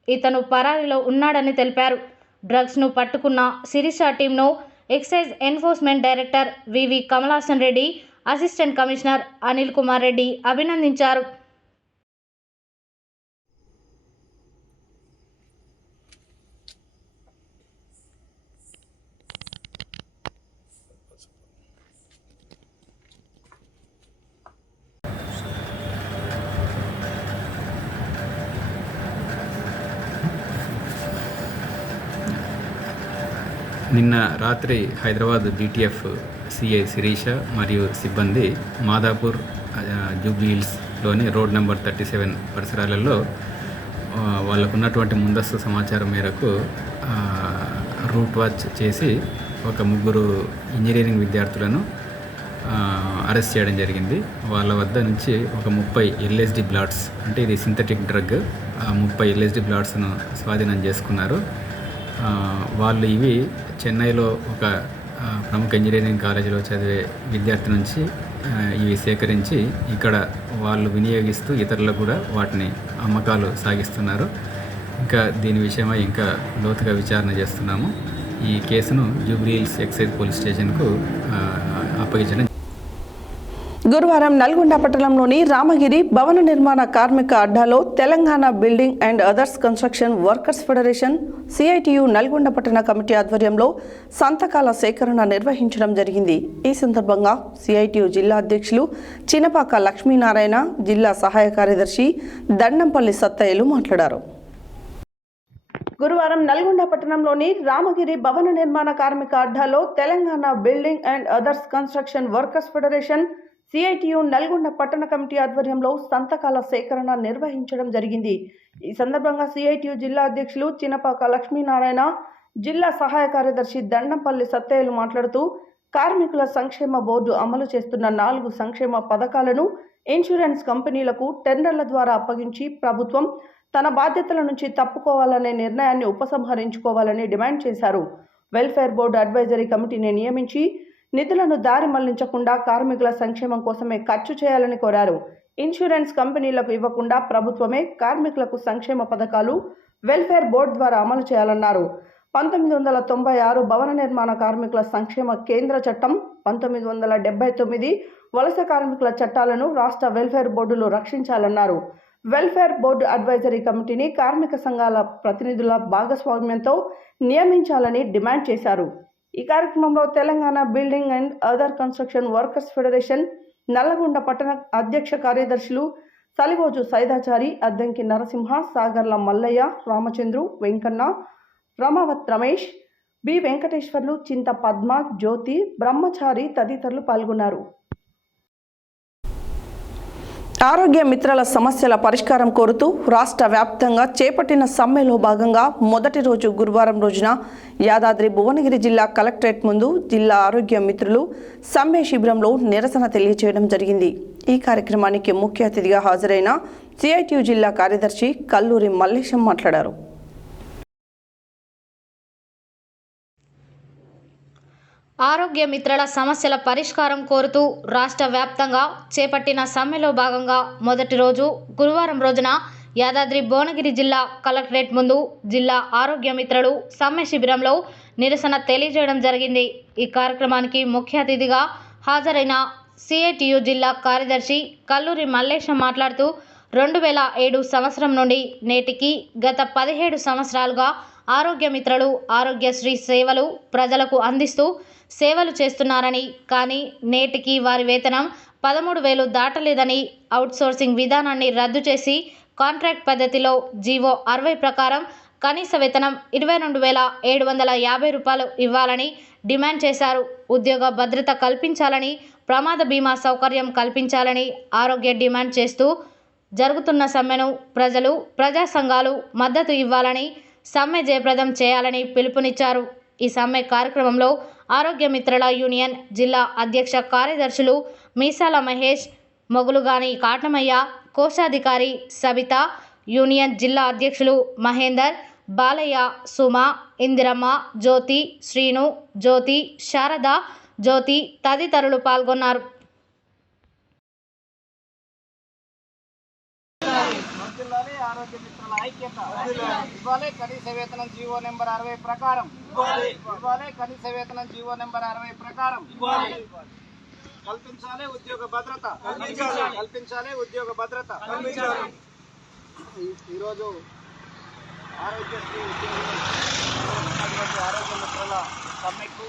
ఇతను పరారీలో ఉన్నాడని తెలిపారు. డ్రగ్స్ను పట్టుకున్న శిరీష టీంను ఎక్సైజ్ ఎన్ఫోర్స్మెంట్ డైరెక్టర్ వివి కమలాసన్ రెడ్డి, అసిస్టెంట్ కమిషనర్ అనిల్ కుమార్ రెడ్డి అభినందించారు. నిన్న రాత్రి హైదరాబాద్ DTF CI శిరీష మరియు సిబ్బంది మాదాపూర్ జూబ్లీ హిల్స్లోని రోడ్ నెంబర్ 37 పరిసరాలలో వాళ్ళకున్నటువంటి ముందస్తు సమాచారం మేరకు రూట్ వాచ్ చేసి ఒక 3 ఇంజనీరింగ్ విద్యార్థులను అరెస్ట్ చేయడం జరిగింది. వాళ్ళ వద్ద నుంచి ఒక 30 LSD బ్లాడ్స్, అంటే ఇది సింథటిక్ డ్రగ్, 30 LSD బ్లాడ్స్ను స్వాధీనం చేసుకున్నారు. వాళ్ళు ఇవి చెన్నైలో ఒక ప్రముఖ ఇంజనీరింగ్ కాలేజీలో చదివే విద్యార్థి నుంచి ఇవి సేకరించి ఇక్కడ వాళ్ళు వినియోగిస్తూ ఇతరులకు కూడా వాటిని అమ్మకాలు సాగిస్తున్నారు. ఇంకా దీని విషయమై ఇంకా లోతుగా విచారణ చేస్తున్నాము. ఈ కేసును జూబ్లీ హిల్స్ ఎక్సైజ్ పోలీస్ స్టేషన్కు అప్పగించడం. గురువారం నల్గొండ పట్టణంలోని రామగిరి భవన నిర్మాణ కార్మిక అడ్డాలో Telangana building and others construction workers federation CITU Nalgonda పట్టణ కమిటీ ఆధ్వర్యంలో సంతకాల సేకరణ నిర్వహించడం జరిగింది. ఈ సందర్భంగా CITU జిల్లా అధ్యక్షులు చినపాక లక్ష్మీనారాయణ, జిల్లా సహాయ కార్యదర్శి దండంపల్లి సత్తయ్యలు మాట్లాడారు. గురువారం నల్గొండ పట్టణంలోని రామగిరి భవన నిర్మాణ కార్మిక అడ్డాలో Telangana building and others construction workers federation CITU Nalgonda పట్టణ కమిటీ ఆధ్వర్యంలో సంతకాల సేకరణ నిర్వహించడం జరిగింది. ఈ సందర్భంగా CITU జిల్లా అధ్యక్షులు చినపాక లక్ష్మీనారాయణ, జిల్లా సహాయ కార్యదర్శి దండంపల్లి సత్తయ్యలు మాట్లాడుతూ కార్మికుల సంక్షేమ బోర్డు అమలు చేస్తున్న 4 సంక్షేమ పథకాలను ఇన్సూరెన్స్ కంపెనీలకు టెండర్ల ద్వారా అప్పగించి ప్రభుత్వం తన బాధ్యతల నుంచి తప్పుకోవాలనే నిర్ణయాన్ని ఉపసంహరించుకోవాలని డిమాండ్ చేశారు. వెల్ఫేర్ బోర్డు అడ్వైజరీ కమిటీని నియమించి నిధులను దారి మళ్లించకుండా కార్మికుల సంక్షేమం కోసమే ఖర్చు చేయాలని కోరారు. ఇన్సూరెన్స్ కంపెనీలకు ఇవ్వకుండా ప్రభుత్వమే కార్మికులకు సంక్షేమ పథకాలు వెల్ఫేర్ బోర్డు ద్వారా అమలు చేయాలన్నారు. 1996 భవన నిర్మాణ కార్మికుల సంక్షేమ కేంద్ర చట్టం, 1979 వలస కార్మికుల చట్టాలను రాష్ట్ర వెల్ఫేర్ బోర్డులు రక్షించాలన్నారు. వెల్ఫేర్ బోర్డు అడ్వైజరీ కమిటీని కార్మిక సంఘాల ప్రతినిధుల భాగస్వామ్యంతో నియమించాలని డిమాండ్ చేశారు. ఈ కార్యక్రమంలో Telangana building and other construction workers federation Nalgonda పట్టణ అధ్యక్ష కార్యదర్శులు సలివోజు సైదాచారి, అద్దంకి నరసింహ, సాగర్ల మల్లయ్య, రామచంద్రు, వెంకన్న, రమావత్ రమేష్, బి వెంకటేశ్వర్లు, చింత పద్మ, జ్యోతి, బ్రహ్మచారి తదితరులు పాల్గొన్నారు. ఆరోగ్య మిత్రుల సమస్యల పరిష్కారం కోరుతూ రాష్ట్ర వ్యాప్తంగా చేపట్టిన సమ్మెలో భాగంగా మొదటి రోజు గురువారం రోజున యాదాద్రి భువనగిరి జిల్లా కలెక్టరేట్ ముందు జిల్లా ఆరోగ్య మిత్రులు సమ్మె శిబిరంలో నిరసన తెలియజేయడం జరిగింది. ఈ కార్యక్రమానికి ముఖ్య అతిథిగా హాజరైన సిఐటియు జిల్లా కార్యదర్శి కల్లూరి మల్లేశం మాట్లాడారు. ఆరోగ్య మిత్రుల సమస్యల పరిష్కారం కోరుతూ రాష్ట్ర వ్యాప్తంగా చేపట్టిన సమ్మెలో భాగంగా మొదటి రోజు గురువారం రోజున యాదాద్రి భువనగిరి జిల్లా కలెక్టరేట్ ముందు జిల్లా ఆరోగ్య మిత్రులు సమ్మె శిబిరంలో నిరసన తెలియజేయడం జరిగింది. ఈ కార్యక్రమానికి ముఖ్య అతిథిగా హాజరైన సిఐటియు జిల్లా కార్యదర్శి కల్లూరి మల్లేశం మాట్లాడుతూ 2007 సంవత్సరం నుండి నేటికి గత 17 సంవత్సరాలుగా ఆరోగ్య మిత్రులు ఆరోగ్యశ్రీ సేవలు ప్రజలకు అందిస్తూ సేవలు చేస్తున్నారని, కానీ నేటికి వారి వేతనం 13,000 దాటలేదని, అవుట్సోర్సింగ్ విధానాన్ని రద్దు చేసి కాంట్రాక్ట్ పద్ధతిలో జీవో 60 ప్రకారం కనీస వేతనం 22,750 రూపాయలు ఇవ్వాలని డిమాండ్ చేశారు. ఉద్యోగ భద్రత కల్పించాలని, ప్రమాద బీమా సౌకర్యం కల్పించాలని ఆరోగ్య డిమాండ్ చేస్తూ జరుగుతున్న సమ్మెను ప్రజలు, ప్రజా సంఘాలు మద్దతు ఇవ్వాలని, సమ్మె జయప్రదం చేయాలని పిలుపునిచ్చారు. ఈ సమ్మె కార్యక్రమంలో ఆరోగ్య మిత్రుల యూనియన్ జిల్లా అధ్యక్ష కార్యదర్శులు మీసాల మహేష్, మొగులుగాని కాటమయ్య, కోశాధికారి సబిత, యూనియన్ జిల్లా అధ్యక్షులు మహేందర్, బాలయ్య, సుమ, ఇందిరమ్మ, జ్యోతి, శ్రీను, జ్యోతి, శారద, జ్యోతి తదితరులు పాల్గొన్నారు. ఆరోగ్య మిత్రుల ఐక్యత ఇవ్వాలి. కనీస వేతనం జీవో నెంబర్ 60 ప్రకారం ఇవ్వాలి. కనీస వేతనం జీవో నెంబర్ 60 ప్రకారం కల్పించాలి. ఉద్యోగ భద్రత కల్పించాలి. ఉద్యోగ భద్రత ఈరోజు ఆరోగ్యశ్రీ ఆరోగ్య మిత్రుల సమ్మెకు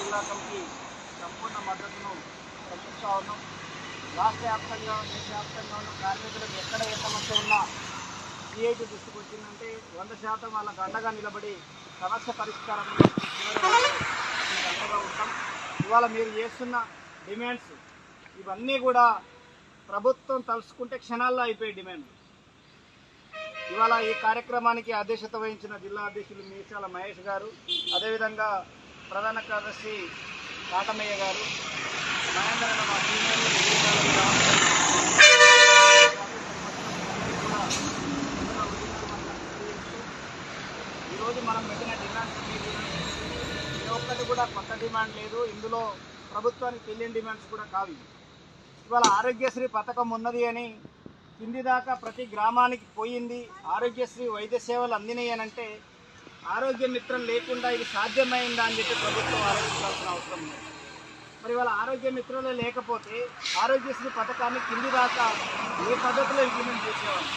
జిల్లా కమిటీ సంపూర్ణ మద్దతును ప్రకటిస్తూ ఉన్నాం. రాష్ట్ర వ్యాప్తంగా, దేశవ్యాప్తంగా ఉన్న కార్మికులకు ఎక్కడ ఏ సమస్య ఉన్నా సిఐటి దృష్టికి వచ్చిందంటే 100% వాళ్ళకు అండగా నిలబడి సమస్య పరిష్కారం అండగా ఉంటాం. ఇవాళ మీరు చేస్తున్న డిమాండ్స్ ఇవన్నీ కూడా ప్రభుత్వం తలుచుకుంటే క్షణాల్లో అయిపోయే డిమాండ్. ఇవాళ ఈ కార్యక్రమానికి అధ్యక్షత వహించిన జిల్లా అధ్యక్షులు మీసాల మహేష్ గారు, అదేవిధంగా ప్రధాన కార్యదర్శి కాటమయ్య గారు, మహేంద్ర మా సీనియర్లు ఈరోజు మనం పెట్టిన డిమాండ్స్ ఏ ఒక్కటి కూడా కొత్త డిమాండ్ లేదు. ఇందులో ప్రభుత్వానికి తెలియని డిమాండ్స్ కూడా కావు. ఇవాళ ఆరోగ్యశ్రీ పథకం ఉన్నది అని కింది దాకా ప్రతి గ్రామానికి పోయింది, ఆరోగ్యశ్రీ వైద్య సేవలు అందినాయి అని అంటే ఆరోగ్య మిత్రం లేకుండా ఇది సాధ్యమైందా అని చెప్పి ప్రభుత్వం ఆలోచించాల్సిన అవసరం ఉంది. మరి వాళ్ళ ఆరోగ్య మిత్రులే లేకపోతే ఆరోగ్యశ్రీ పథకాన్ని కింది దాకా ఏ పద్ధతిలో ఇంప్లిమెంట్ చేసేవాళ్ళు.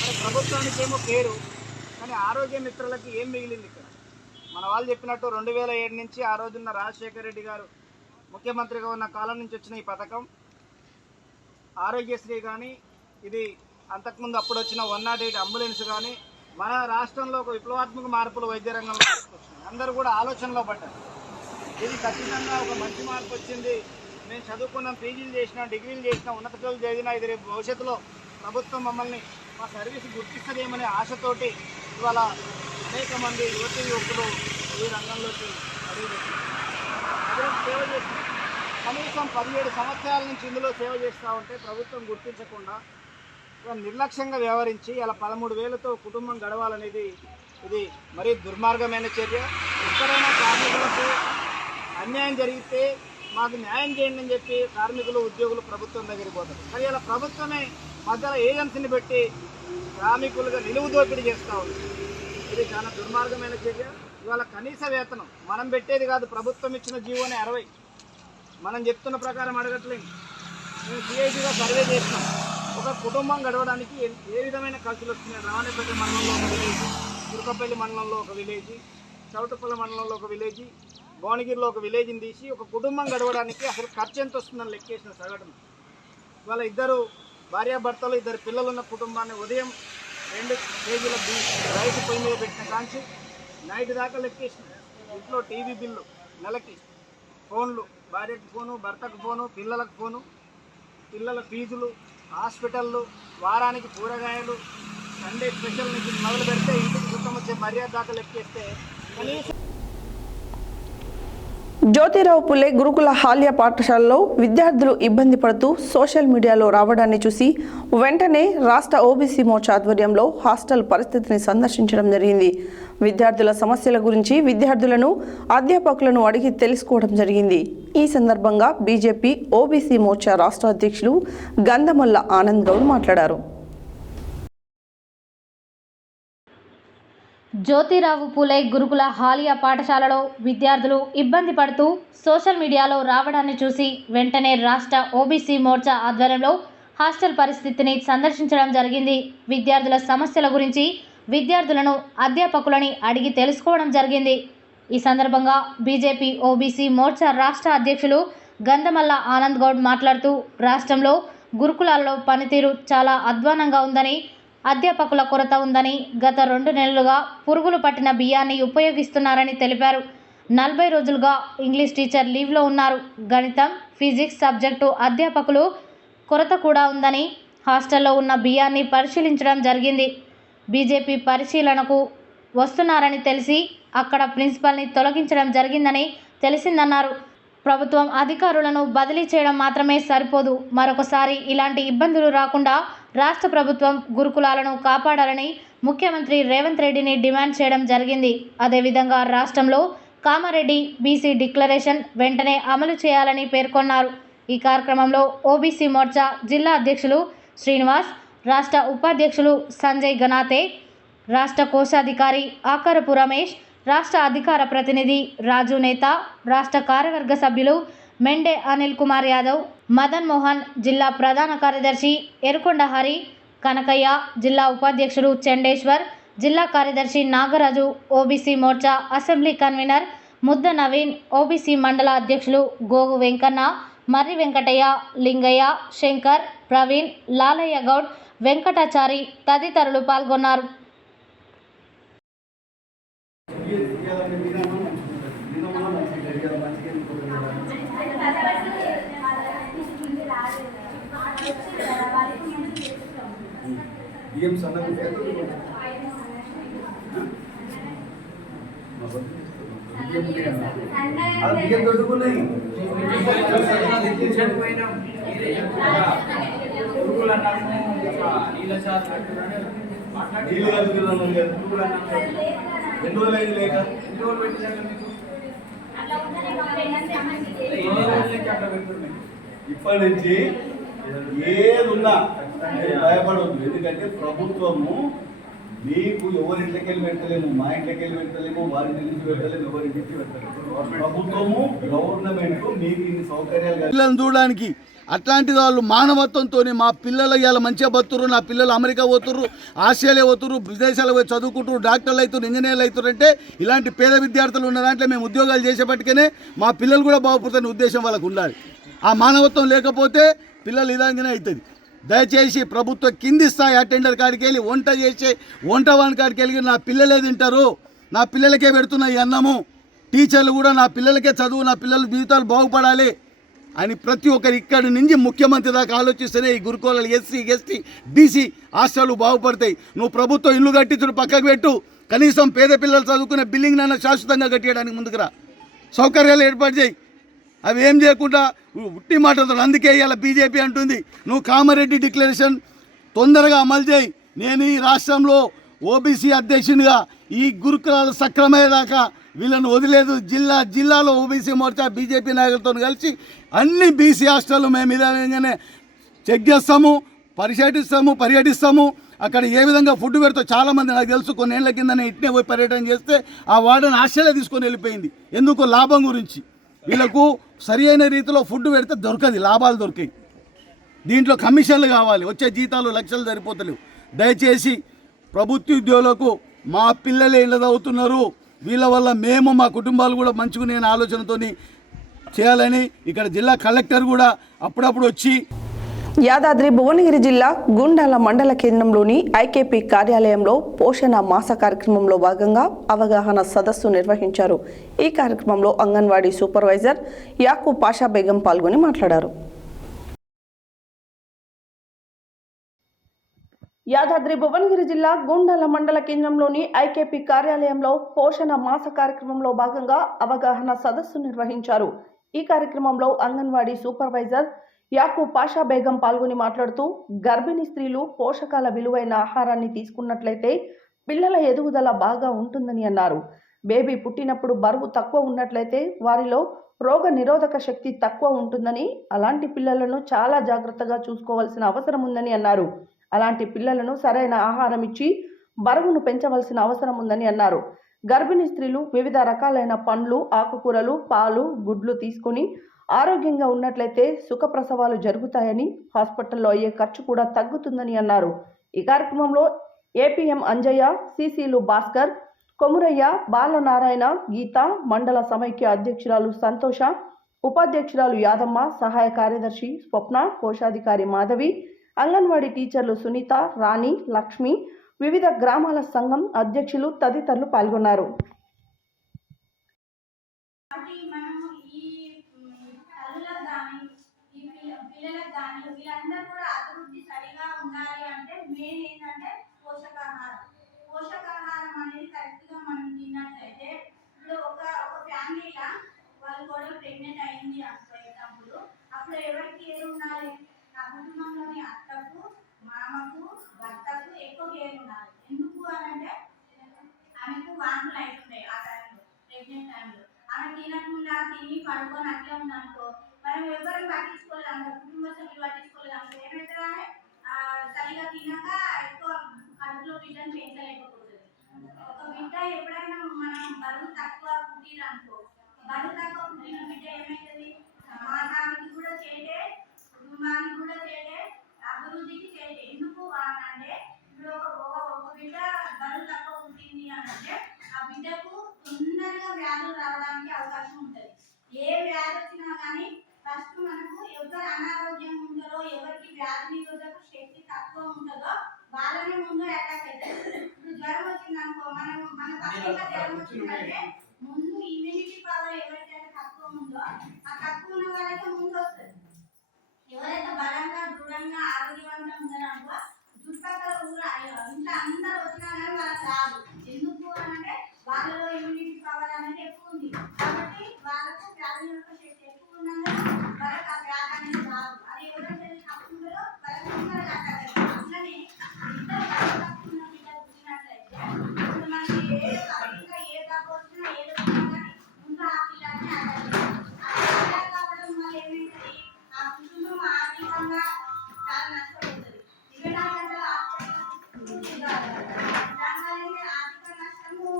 మరి ప్రభుత్వానికి ఏమో పేరు, కానీ ఆరోగ్య మిత్రులకి ఏం మిగిలింది ఇక్కడ? మన వాళ్ళు చెప్పినట్టు 2007 నుంచి ఆ రోజున్న రాజశేఖర రెడ్డి గారు ముఖ్యమంత్రిగా ఉన్న కాలం నుంచి వచ్చిన ఈ పథకం ఆరోగ్యశ్రీ కానీ, ఇది అంతకుముందు అప్పుడు వచ్చిన 108 అంబులెన్స్ కానీ మన రాష్ట్రంలో ఒక విప్లవాత్మక మార్పులు వైద్య రంగంలో తీసుకొచ్చింది. అందరూ కూడా ఆలోచనలో పడ్డారు. ఇది ఖచ్చితంగా ఒక మంచి మార్పు వచ్చింది. మేము చదువుకున్నాం, పీజీలు చేసినాం, డిగ్రీలు చేసినాం, ఉన్నత చదువులు చదివినా, ఇది రేపు భవిష్యత్తులో ప్రభుత్వం మమ్మల్ని మా సర్వీస్ గుర్తిస్తుందేమనే ఆశతోటి ఇవాళ అనేక మంది యువతీ యువకులు ఈ రంగంలోకి అడుగుపెట్టారు. అదే సేవ చేస్తున్నారు. కనీసం 17 సంవత్సరాల నుంచి ఇందులో సేవ చేస్తూ ఉంటే ప్రభుత్వం గుర్తించకుండా నిర్లక్ష్యంగా వ్యవహరించి ఇలా 13,000తో కుటుంబం గడవాలనేది ఇది మరీ దుర్మార్గమైన చర్య. ఎక్కడైనా కార్మికులకు అన్యాయం జరిగితే మాకు న్యాయం చేయండి అని చెప్పి కార్మికులు, ఉద్యోగులు ప్రభుత్వం దగ్గరికి పోతారు. కానీ ఇలా ప్రభుత్వమే మధ్యలో ఏజెన్సీని పెట్టి కార్మికులుగా నిలువు దోపిడీ చేస్తూ ఉంది. ఇది చాలా దుర్మార్గమైన చర్య. ఇవాళ కనీస వేతనం మనం పెట్టేది కాదు, ప్రభుత్వం ఇచ్చిన జీవోనే 60. మనం చెప్తున్న ప్రకారం అడగట్లేదు. మేము సిఐటిగా సర్వే చేసినాం. ఒక కుటుంబం గడవడానికి ఏ విధమైన ఖర్చులు వస్తున్నాయి? రావణపేట మండలంలో ఒక విలేజ్, తుర్కపల్లి మండలంలో ఒక విలేజ్, చౌటుపల్లి మండలంలో ఒక విలేజ్, భువనగిరిలో ఒక విలేజ్ని తీసి ఒక కుటుంబం గడవడానికి అసలు ఖర్చు ఎంత వస్తుందని లెక్కేసిన సగటున. ఇవాళ ఇద్దరు భార్యాభర్తలు, 2 పిల్లలున్న కుటుంబాన్ని ఉదయం 2 కేజీల రైస్ పొయ్యి మీద పెట్టిన కాంచి నైట్ దాకా లెక్కేసిన. ఇంట్లో టీవీ బిల్లు నెలకి, ఫోన్లు, భార్యకు ఫోను, భర్తకు ఫోను, పిల్లలకు ఫోను, పిల్లల ఫీజులు, హాస్పిటళ్ళు, వారానికి కూరగాయలు, సండే స్పెషల్ నుంచి మొదలు పెడితే ఇంటికి చుట్టం వచ్చే మర్యాద దాకా లెక్కేస్తే కనీసం. జ్యోతిరావు పులే గురుకుల హాల్య పాఠశాలలో విద్యార్థులు ఇబ్బంది పడుతూ సోషల్ మీడియాలో రావడాన్ని చూసి వెంటనే రాష్ట్ర ఓబీసీ మోర్చా ఆధ్వర్యంలో హాస్టల్ పరిస్థితిని సందర్శించడం జరిగింది. విద్యార్థుల సమస్యల గురించి విద్యార్థులను, అధ్యాపకులను అడిగి తెలుసుకోవడం జరిగింది. ఈ సందర్భంగా బీజేపీ ఓబీసీ మోర్చా రాష్ట్ర అధ్యక్షులు గంధమల్ల ఆనంద్ గౌడ్ మాట్లాడారు. జ్యోతిరావు పూలే గురుకుల హాలియా పాఠశాలలో విద్యార్థులు ఇబ్బంది పడుతూ సోషల్ మీడియాలో రావడాన్ని చూసి వెంటనే రాష్ట్ర ఓబీసీ మోర్చా ఆధ్వర్యంలో హాస్టల్ పరిస్థితిని సందర్శించడం జరిగింది. విద్యార్థుల సమస్యల గురించి విద్యార్థులను, అధ్యాపకులని అడిగి తెలుసుకోవడం జరిగింది. ఈ సందర్భంగా బీజేపీ ఓబీసీ మోర్చా రాష్ట్ర అధ్యక్షులు గంధమల్ల ఆనంద్ గౌడ్ మాట్లాడుతూ రాష్ట్రంలో గురుకులాల్లో పనితీరు చాలా అధ్వానంగా ఉందని, అధ్యాపకుల కొరత ఉందని, గత 2 నెలలుగా పురుగులు పట్టిన బియ్యాన్ని ఉపయోగిస్తున్నారని తెలిపారు. 40 రోజులుగా ఇంగ్లీష్ టీచర్ లీవ్లో ఉన్నారు. గణితం, ఫిజిక్స్ సబ్జెక్టు అధ్యాపకులు కొరత కూడా ఉందని, హాస్టల్లో ఉన్న బియ్యాన్ని పరిశీలించడం జరిగింది. బీజేపీ పరిశీలనకు వస్తున్నారని తెలిసి అక్కడ ప్రిన్సిపల్ని తొలగించడం జరిగిందని తెలిసిందన్నారు. ప్రభుత్వం అధికారులను బదిలీ చేయడం మాత్రమే సరిపోదు, మరొకసారి ఇలాంటి ఇబ్బందులు రాకుండా రాష్ట్ర ప్రభుత్వం గురుకులాలను కాపాడాలని ముఖ్యమంత్రి రేవంత్ రెడ్డిని డిమాండ్ చేయడం జరిగింది. అదేవిధంగా రాష్ట్రంలో కామారెడ్డి బీసీ డిక్లరేషన్ వెంటనే అమలు చేయాలని పేర్కొన్నారు. ఈ కార్యక్రమంలో ఓబీసీ మోర్చా జిల్లా అధ్యక్షులు శ్రీనివాస్, రాష్ట్ర ఉపాధ్యక్షులు సంజయ్ గనాతే, రాష్ట్ర కోశాధికారి ఆకారపు రమేష్, రాష్ట్ర అధికార ప్రతినిధి రాజు నేత, రాష్ట్ర కార్యవర్గ సభ్యులు మెండే అనిల్ కుమార్ యాదవ్, మదన్ మోహన్, జిల్లా ప్రధాన కార్యదర్శి ఎరుకొండ హరి, కనకయ్య, జిల్లా ఉపాధ్యక్షుడు చండేశ్వర్, జిల్లా కార్యదర్శి Nagaraju, OBC Morcha assembly convener ముద్ద నవీన్, ఓబీసీ మండల అధ్యక్షులు గోగు వెంకన్న, మర్రి వెంకటయ్య, లింగయ్య, శంకర్, ప్రవీణ్, లాలయ్య గౌడ్, వెంకటాచారి తదితరులు పాల్గొన్నారు. ఇప్పటి నుంచి ఏదున్నా భయపడవద్దు. ఎందుకంటే ప్రభుత్వము మీకు ఎవరింట్లోకి వెళ్ళి పెట్టలేము, మా ఇంట్లోకి వెళ్ళి పెట్టలేము, వారి నుంచి పెట్టలేము, ఎవరింటికి పెట్టలేము. ప్రభుత్వము, గవర్నమెంట్ మీకు ఇన్ని సౌకర్యాలు పిల్లలను చూడడానికి అట్లాంటి వాళ్ళు మానవత్వంతో మా పిల్లలు ఇవాళ మంచిగా బతుర్రు, నా పిల్లలు అమెరికా పోతుర్రు, ఆస్ట్రేలియా పోతుర్రు, విదేశాలకు పోయి చదువుకుంటారు, డాక్టర్లు అవుతారు, ఇంజనీర్లు అవుతారు. అంటే ఇలాంటి పేద విద్యార్థులు ఉన్న దాంట్లో మేము ఉద్యోగాలు చేసేపట్టుకనే మా పిల్లలు కూడా బాగుపడుతున్న ఉద్దేశం వాళ్ళకు ఉండాలి. ఆ మానవత్వం లేకపోతే పిల్లలు ఇలాగనే అవుతుంది. దయచేసి ప్రభుత్వ కింది స్థాయి అటెండర్ కాడికి వెళ్ళి వంట చేసే వంటవాని కాడికి వెళ్ళి నా పిల్లలే తింటారు, నా పిల్లలకే పెడుతున్న ఈ అన్నము, టీచర్లు కూడా నా పిల్లలకే చదువు, నా పిల్లల జీవితాలు బాగుపడాలి అని ప్రతి ఒక్కరు ఇక్కడి నుంచి ముఖ్యమంత్రి దాకా ఆలోచిస్తేనే ఈ గురుకులాలు ఎస్సీ, ఎస్టీ, బీసీ హాస్టళ్ళు బాగుపడతాయి. నువ్వు ప్రభుత్వం ఇల్లు కట్టించుడు పక్కకు పెట్టు, కనీసం పేద పిల్లలు చదువుకునే బిల్డింగ్ నన్ను శాశ్వతంగా కట్టేయడానికి ముందుకురా, సౌకర్యాలు ఏర్పాటు చేయి. అవి ఏం చేయకుండా ఉట్టి మాటతో అందుకే ఇవాళ బీజేపీ అంటుంది నువ్వు కామారెడ్డి డిక్లరేషన్ తొందరగా అమలు చేయి. నేను ఈ రాష్ట్రంలో ఓబీసీ అధ్యక్షునిగా ఈ గురుకులాలు సక్రమయ్యేదాకా వీళ్ళను వదిలేదు. జిల్లాలో ఓబీసీ మోర్చా బీజేపీ నాయకులతో కలిసి అన్ని బీసీ హాస్టళ్ళు మేము ఇదే చెక్ చేస్తాము, పర్యటిస్తాము. అక్కడ ఏ విధంగా ఫుడ్ పెడతా చాలామంది నాకు తెలుసు, కొన్నేళ్ల కిందనే ఇట్నే పోయి పర్యటన చేస్తే ఆ వార్డెన్ ఆస్ట్రేలియా తీసుకొని వెళ్ళిపోయింది. ఎందుకు? లాభం గురించి. వీళ్ళకు సరి అయిన రీతిలో ఫుడ్ పెడితే దొరకదు, లాభాలు దొరికాయి. దీంట్లో కమిషన్లు కావాలి, వచ్చే జీతాలు లక్షలు సరిపోతలేవు. దయచేసి ప్రభుత్వ ఉద్యోగులకు మా పిల్లలే ఇళ్ళ చదువుతున్నారు, వీళ్ళ వల్ల మేము మా కుటుంబాలు కూడా మంచిగా నేను ఆలోచనతో చేయాలని ఇక్కడ జిల్లా కలెక్టర్ కూడా అప్పుడప్పుడు వచ్చి యాదాద్రి భువనగిరి జిల్లా గుండాల మండల కేంద్రంలోని ఐకేపీ కార్యాలయంలో పోషణ మాస కార్యక్రమంలో భాగంగా అవగాహన సదస్సు నిర్వహించారు. ఈ కార్యక్రమంలో అంగన్వాడీ సూపర్వైజర్ యాకూబ్ పాషా బేగం పాల్గొని మాట్లాడారు. యాదాద్రి భువనగిరి జిల్లా గుండాల మండల కేంద్రంలోని ఐకేపీ కార్యాలయంలో పోషణ మాస కార్యక్రమంలో భాగంగా అవగాహన సదస్సు నిర్వహించారు. ఈ కార్యక్రమంలో అంగన్వాడీ సూపర్వైజర్ యాకూబ్ పాషా బేగం పాల్గొని మాట్లాడుతూ గర్భిణీ స్త్రీలు పోషకాల విలువైన ఆహారాన్ని తీసుకున్నట్లయితే పిల్లల ఎదుగుదల బాగా ఉంటుందని అన్నారు. బేబీ పుట్టినప్పుడు బరువు తక్కువ ఉన్నట్లయితే వారిలో రోగ నిరోధక శక్తి తక్కువ ఉంటుందని, అలాంటి పిల్లలను చాలా జాగ్రత్తగా చూసుకోవాల్సిన అవసరం ఉందని అన్నారు. అలాంటి పిల్లలను సరైన ఆహారం ఇచ్చి బరువును పెంచవలసిన అవసరం ఉందని అన్నారు. గర్భిణీ స్త్రీలు వివిధ రకాలైన పండ్లు, ఆకుకూరలు, పాలు, గుడ్లు తీసుకొని ఆరోగ్యంగా ఉన్నట్లయితే సుఖప్రసవాలు జరుగుతాయని, హాస్పిటల్లో అయ్యే ఖర్చు కూడా తగ్గుతుందని అన్నారు. ఈ కార్యక్రమంలో ఏపీఎం అంజయ్య, సిసిలు భాస్కర్, కొమురయ్య, బాలనారాయణ, గీత, మండల సమైక్య అధ్యక్షురాలు సంతోష, ఉపాధ్యక్షురాలు యాదమ్మ, సహాయ కార్యదర్శి స్వప్న, కోశాధికారి మాధవి, అంగన్వాడీ టీచర్లు సునీత, రాణి, లక్ష్మి, వివిధ గ్రామాల సంఘం అధ్యక్షులు తదితరులు పాల్గొన్నారు. పిల్లలకు కానీ వీళ్ళందరూ కూడా అభివృద్ధి సరిగా ఉండాలి అంటే మెయిన్ ఏంటంటే పోషకాహారం అనేది కరెక్ట్గా మనం తిన్నట్లయితే ఇప్పుడు ఒక ఫ్యామిలీలో వాళ్ళు కూడా ప్రెగ్నెంట్ అయింది అనుకునేటప్పుడు అప్పుడు ఎవరికి ఏది ఉండాలి? ఆ కుటుంబంలోని అత్తకు, మామకు, భర్తకు ఎక్కువ కేర్ ఉండాలి. ఎందుకు అని అంటే ఆమెకు వాంతులు అవుతుంటాయి ఆ టైంలో, ప్రెగ్నెంట్ టైంలో. ఆమె తినకుండా తిని పడుకొని అట్లే ఉందనుకో, మనం ఎవరిని పట్టించుకోలేము, కుటుంబ సభ్యులు పట్టించుకోలేము, ఏమైతే సరిగా తినక ఎక్కువ కడుపులో బిడ్డను పెంచలేకపోతుంది. ఒక బిడ్డ ఎప్పుడైనా మనం బరువు తక్కువ పుట్టిరనుకో, బరువు తక్కువ పుట్టిన బిడ్డ ఏమవుతుంది? సమాజానికి కూడా చేటే, కుటుంబానికి కూడా చేటే, అభివృద్ధికి చేటే. ఎందుకు అంటే ఇప్పుడు ఒక బిడ్డ బరువు తక్కువ పుట్టింది అని అంటే ఆ బిడ్డకు తొందరగా వ్యాధులు రావడానికి అవకాశం ఉంటుంది. ఏ వ్యాధి వచ్చినా కానీ ఫస్ట్ మనకు ఎవరు అనారోగ్యంగా ఉంటారో, ఎవరికి వ్యాధి నిరోధక శక్తి తక్కువ ఉంటుందో వాళ్ళనే ముందు అటాక్ అవుతారు. ఇప్పుడు జ్వరం వచ్చింది అనుకో, మన పక్కన జ్వరం వచ్చిందంటే ముందు ఇమ్యూనిటీ పవర్ ఎవరికైతే తక్కువ ఉందో ఆ తక్కువ ఉన్న వాళ్ళకే ముందు వస్తుంది. ఎవరైతే బలంగా, దృఢంగా, ఆరోగ్యవంతంగా ఉన్నారనుకో చుట్టుపక్కల ఊరు ఇంట్లో అందరూ వచ్చినా కానీ వాళ్ళకి రాదు. ఎందుకు అంటే వాళ్ళలో ఇమ్యూనిటీ పవర్ అనేది ఎక్కువ ఉంది కాబట్టి వాళ్ళకు వ్యాధి నిరోధక శక్తి ఎక్కువ ఉన్నందున వాళ్ళకి ఆ వ్యాధి అనేది రాదు. అది ఎవరైతే తక్కువ ఉందో వాళ్ళకి తొందరగా అటాక్ అవుతుంది. అట్లనే ఇద్దరు తక్కువ ఉన్న బిడ్డలు పుట్టినట్లయితే ఇప్పుడు మనకి ఇంకా ఏ తక్కువ వచ్చినా ఏదో వచ్చినా కానీ ముందు ఆ పిల్లల్ని అటాక్ కావడం వల్ల ఏమైతుంది? ఆ కుటుంబం ఆర్థికంగా చాలా నష్టపోతుంది. 24 గంటల హాస్పిటల్ దానివల్ల ఆర్థిక నష్టము,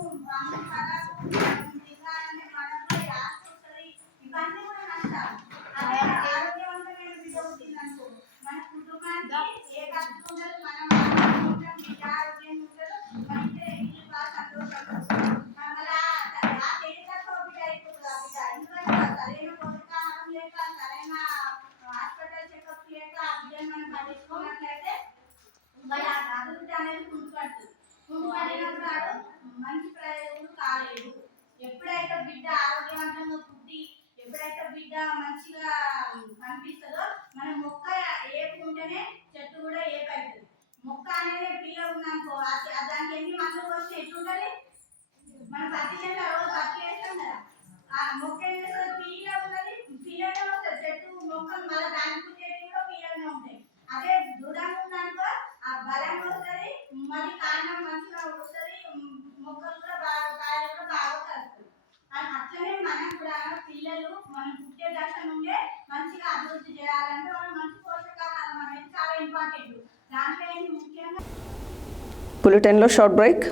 ఇవన్నీ కూడా నష్టాలు. అదే ఆరోగ్యవంతమైన బిడ్డ పుట్టిందనుకో మన కుటుంబానికి ఏ ఖర్చు ఉండదు, మనం బిడ్డ ఆరోగ్యంగా ఉంటారు, మన ఇల్లు బాగా సంతోషంగా మళ్ళీ ఆ తెలివి తక్కువ బిడ్డ అయిపోతుంది. ఆ బిడ్డ ఎందుకంటే సరైన పోషకాహారం లేక, సరైన హాస్పిటల్ చెకప్ లేక ఆ బిడ్డను మనం పట్టించుకున్నట్లయితే మరి ఆ అభివృద్ధి అనేది కుంటుపడుతుంది. కుంటుపడినప్పుడు మంచి ప్రయోజనం కాలేదు. ఎప్పుడైతే బిడ్డ ఆరోగ్యవంతంగా పుట్టి, ఎప్పుడైతే బిడ్డ మంచిగా కనిపిస్తుందో మన మొక్క ఏపు ఉంటేనే చెట్టు కూడా ఏపు అవుతుంది. మొక్క అనేది పిల్ల ఉందనుకో దానికి ఎన్ని మందులు పోస్తే ఎట్లుంటుంది? మనం పత్తి చెట్టు రోజు పత్తి వేస్తాం కదా, ఆ మొక్క ఏం చేస్తుంది? పిల్ల ఉన్నది పిల్లనే వస్తుంది. చెట్టు మొక్కలు మళ్ళీ దానికి పుట్టేవి కూడా పిల్లనే ఉంటాయి. అదే దృఢంగా ఉందనుకో ఆ బలంగా వస్తుంది, మళ్ళీ కాండం మంచిగా వస్తుంది, మొక్కలు కూడా బాగా, కాయలు కూడా బాగా కలుగుతుంది. అట్లనే మనం కూడా పిల్లలు మనం పుట్టే దశ నుండే మంచిగా అభివృద్ధి చేయాలంటే మనం మంచి పోషకాహారం అనేది చాలా ఇంపార్టెంట్. దాంట్లో ఏంటి ముఖ్యంగా బులెటిన్లో short break.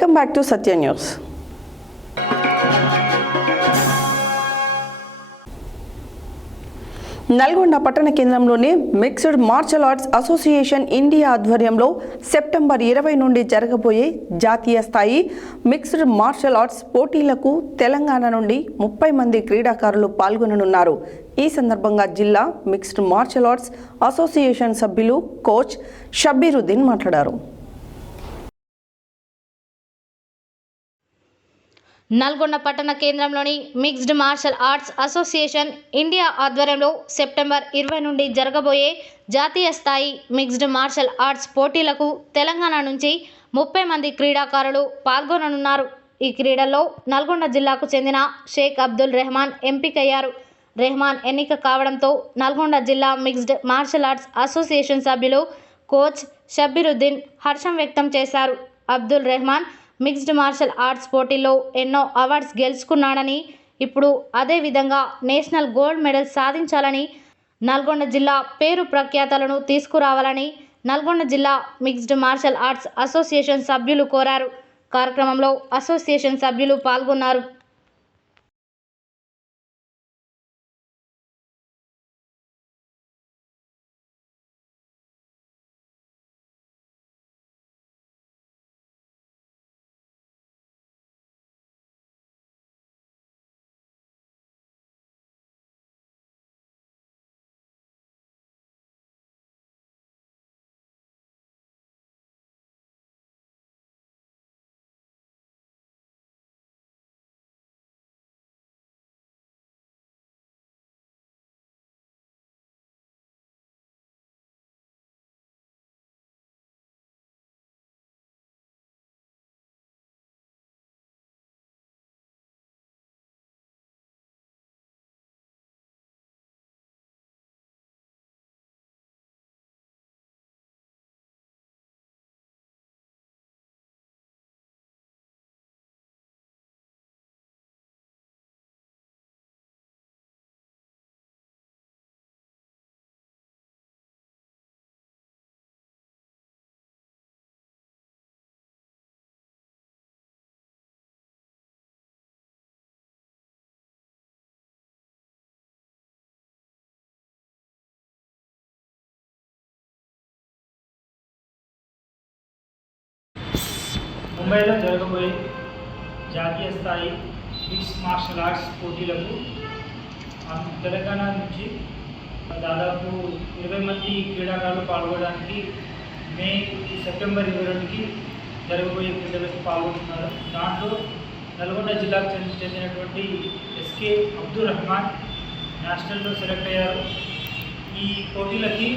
Welcome back to Satya News. Nalgonda పట్టణ కేంద్రంలోని mixed martial arts association India ఆధ్వర్యంలో సెప్టెంబర్ 20 నుండి జరగబోయే జాతీయ స్థాయి మిక్స్డ్ మార్షల్ ఆర్ట్స్ పోటీలకు తెలంగాణ నుండి 30 మంది క్రీడాకారులు పాల్గొననున్నారు. ఈ సందర్భంగా జిల్లా మిక్స్డ్ మార్షల్ ఆర్ట్స్ అసోసియేషన్ సభ్యులు కోచ్ షబ్బీరుద్దీన్ మాట్లాడారు. నల్గొండ పట్టణ కేంద్రంలోని mixed martial arts association India ఆధ్వర్యంలో సెప్టెంబర్ 20 నుండి జరగబోయే జాతీయ స్థాయి మిక్స్డ్ మార్షల్ ఆర్ట్స్ పోటీలకు తెలంగాణ నుంచి 30 మంది క్రీడాకారులు పాల్గొననున్నారు. ఈ క్రీడల్లో నల్గొండ జిల్లాకు చెందిన షేక్ అబ్దుల్ రెహమాన్ ఎంపికయ్యారు. రెహమాన్ ఎన్నిక కావడంతో నల్గొండ జిల్లా మిక్స్డ్ మార్షల్ ఆర్ట్స్ అసోసియేషన్ సభ్యులు కోచ్ షబ్బీరుద్దీన్ హర్షం వ్యక్తం చేశారు. Abdul Rehman mixed martial arts పోటీల్లో ఎన్నో అవార్డ్స్ గెలుచుకున్నాడని, ఇప్పుడు అదే విధంగా నేషనల్ గోల్డ్ మెడల్ సాధించాలని, నల్గొండ జిల్లా పేరు ప్రఖ్యాతలను తీసుకురావాలని నల్గొండ జిల్లా మిక్స్డ్ మార్షల్ ఆర్ట్స్ అసోసియేషన్ సభ్యులు కోరారు. కార్యక్రమంలో అసోసియేషన్ సభ్యులు పాల్గొన్నారు. ముంబైలో జరగబోయే జాతీయ స్థాయి మిక్స్డ్ మార్షల్ ఆర్ట్స్ పోటీలకు తెలంగాణ నుంచి దాదాపు 20 మంది క్రీడాకారులు పాల్గొనడానికి సెప్టెంబర్ 22కి జరగబోయే క్రీడలకు పాల్గొంటున్నారు. దాంట్లో నల్గొండ జిల్లాకు చెందినటువంటి ఎస్కే అబ్దుల్ రెహమాన్ నేషనల్లో సెలెక్ట్ అయ్యారు. ఈ పోటీలకి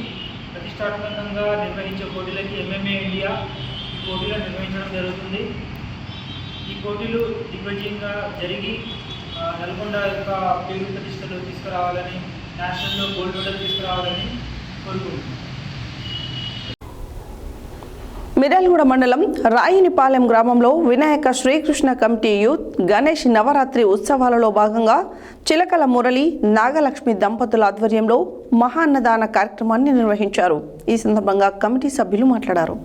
ప్రతిష్టాత్మకంగా నిర్వహించే పోటీలకి MMA ఇండియా ఈ పోటీలు నిర్వహించడం జరుగుతుంది. ఈ పోటీలు దిగ్విజయంగా జరిగి నల్గొండ యొక్క పేరు ప్రతిష్టలు తీసుకురావాలని, నేషనల్లో గోల్డ్ మెడల్ తీసుకురావాలని కోరుకుంటున్నాను. మిర్యాలగూడ మండలం రాయినిపాలెం గ్రామంలో వినాయక శ్రీకృష్ణ కమిటీ యూత్ గణేష్ నవరాత్రి ఉత్సవాలలో భాగంగా చిలకల మురళి నాగలక్ష్మి దంపతుల ఆధ్వర్యంలో మహాన్నదాన కార్యక్రమాన్ని నిర్వహించారు. ఈ సందర్భంగా కమిటీ సభ్యులు మాట్లాడారు.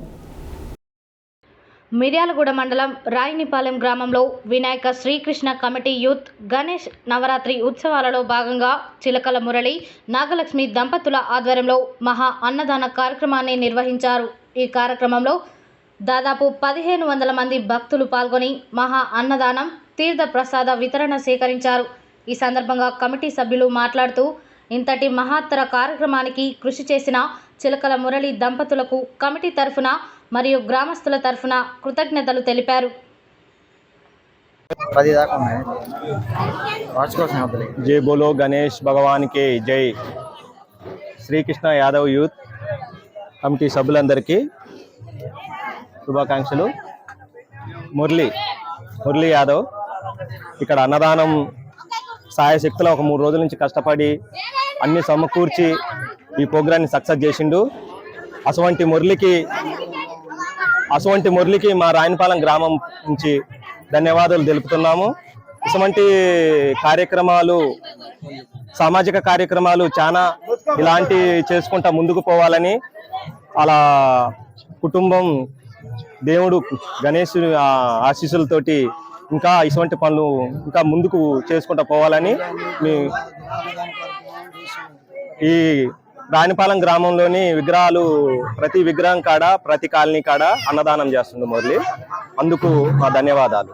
మిర్యాలగూడ మండలం రాయినిపాలెం గ్రామంలో వినాయక శ్రీకృష్ణ కమిటీ యూత్ గణేష్ నవరాత్రి ఉత్సవాలలో భాగంగా చిలకల మురళి నాగలక్ష్మి దంపతుల ఆధ్వర్యంలో మహా అన్నదాన కార్యక్రమాన్ని నిర్వహించారు. ఈ కార్యక్రమంలో దాదాపు 1500 మంది భక్తులు పాల్గొని మహా అన్నదానం, తీర్థ ప్రసాద వితరణ సేకరించారు. ఈ సందర్భంగా కమిటీ సభ్యులు మాట్లాడుతూ ఇంతటి మహత్తర కార్యక్రమానికి కృషి చేసిన చిలకల మురళి దంపతులకు కమిటీ తరఫున మరియు గ్రామస్తుల తరఫున కృతజ్ఞతలు తెలిపారు. जय बोलो गणेश भगवान के जय. శ్రీకృష్ణ యాదవ్ యూత్ కమిటీ సభ్యులందరికీ శుభాకాంక్షలు. మురళీ యాదవ్ ఇక్కడ అన్నదానం సాయశక్తులు ఒక 3 రోజుల నుంచి కష్టపడి అన్ని సమకూర్చి ఈ ప్రోగ్రాన్ని సక్సెస్ చేసిండు. అటువంటి మురళికి మా రాయనపాలెం గ్రామం నుంచి ధన్యవాదాలు తెలుపుతున్నాము. ఇటువంటి కార్యక్రమాలు, సామాజిక కార్యక్రమాలు చాలా ఇలాంటి చేసుకుంటా ముందుకు పోవాలని, అలా కుటుంబం దేవుడు గణేశుని ఆశీస్సులతోటి ఇంకా ఇటువంటి పనులు ఇంకా ముందుకు చేసుకుంటూ పోవాలని ఈ రాణిపాలెం గ్రామంలోని విగ్రహాలు ప్రతి విగ్రహం కాడ ప్రతి కాలనీ కాడ అన్నదానం చేస్తుంది మురళి. అందుకు మా ధన్యవాదాలు.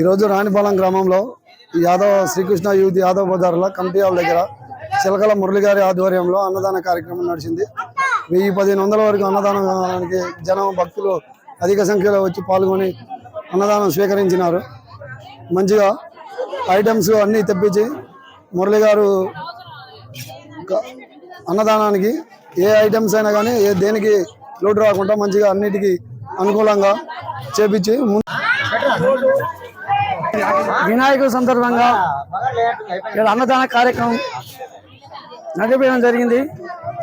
ఈరోజు రాణిపాలెం గ్రామంలో శ్రీకృష్ణ యూత్ యాదవ్ బజార్లో కమిటీ హాల్ దగ్గర చిలకల మురళి గారి ఆధ్వర్యంలో అన్నదాన కార్యక్రమం నడిచింది. 1000-1500 వరకు అన్నదానానికి జనం భక్తులు అధిక సంఖ్యలో వచ్చి పాల్గొని అన్నదానం స్వీకరించినారు. మంచిగా ఐటమ్స్ అన్నీ తెప్పించి మురళి గారు అన్నదానానికి ఏ ఐటమ్స్ అయినా కానీ దేనికి లోటు రాకుండా మంచిగా అన్నిటికీ అనుకూలంగా చేపించి వినాయకుడి సందర్భంగా అన్నదాన కార్యక్రమం నడిపించడం జరిగింది.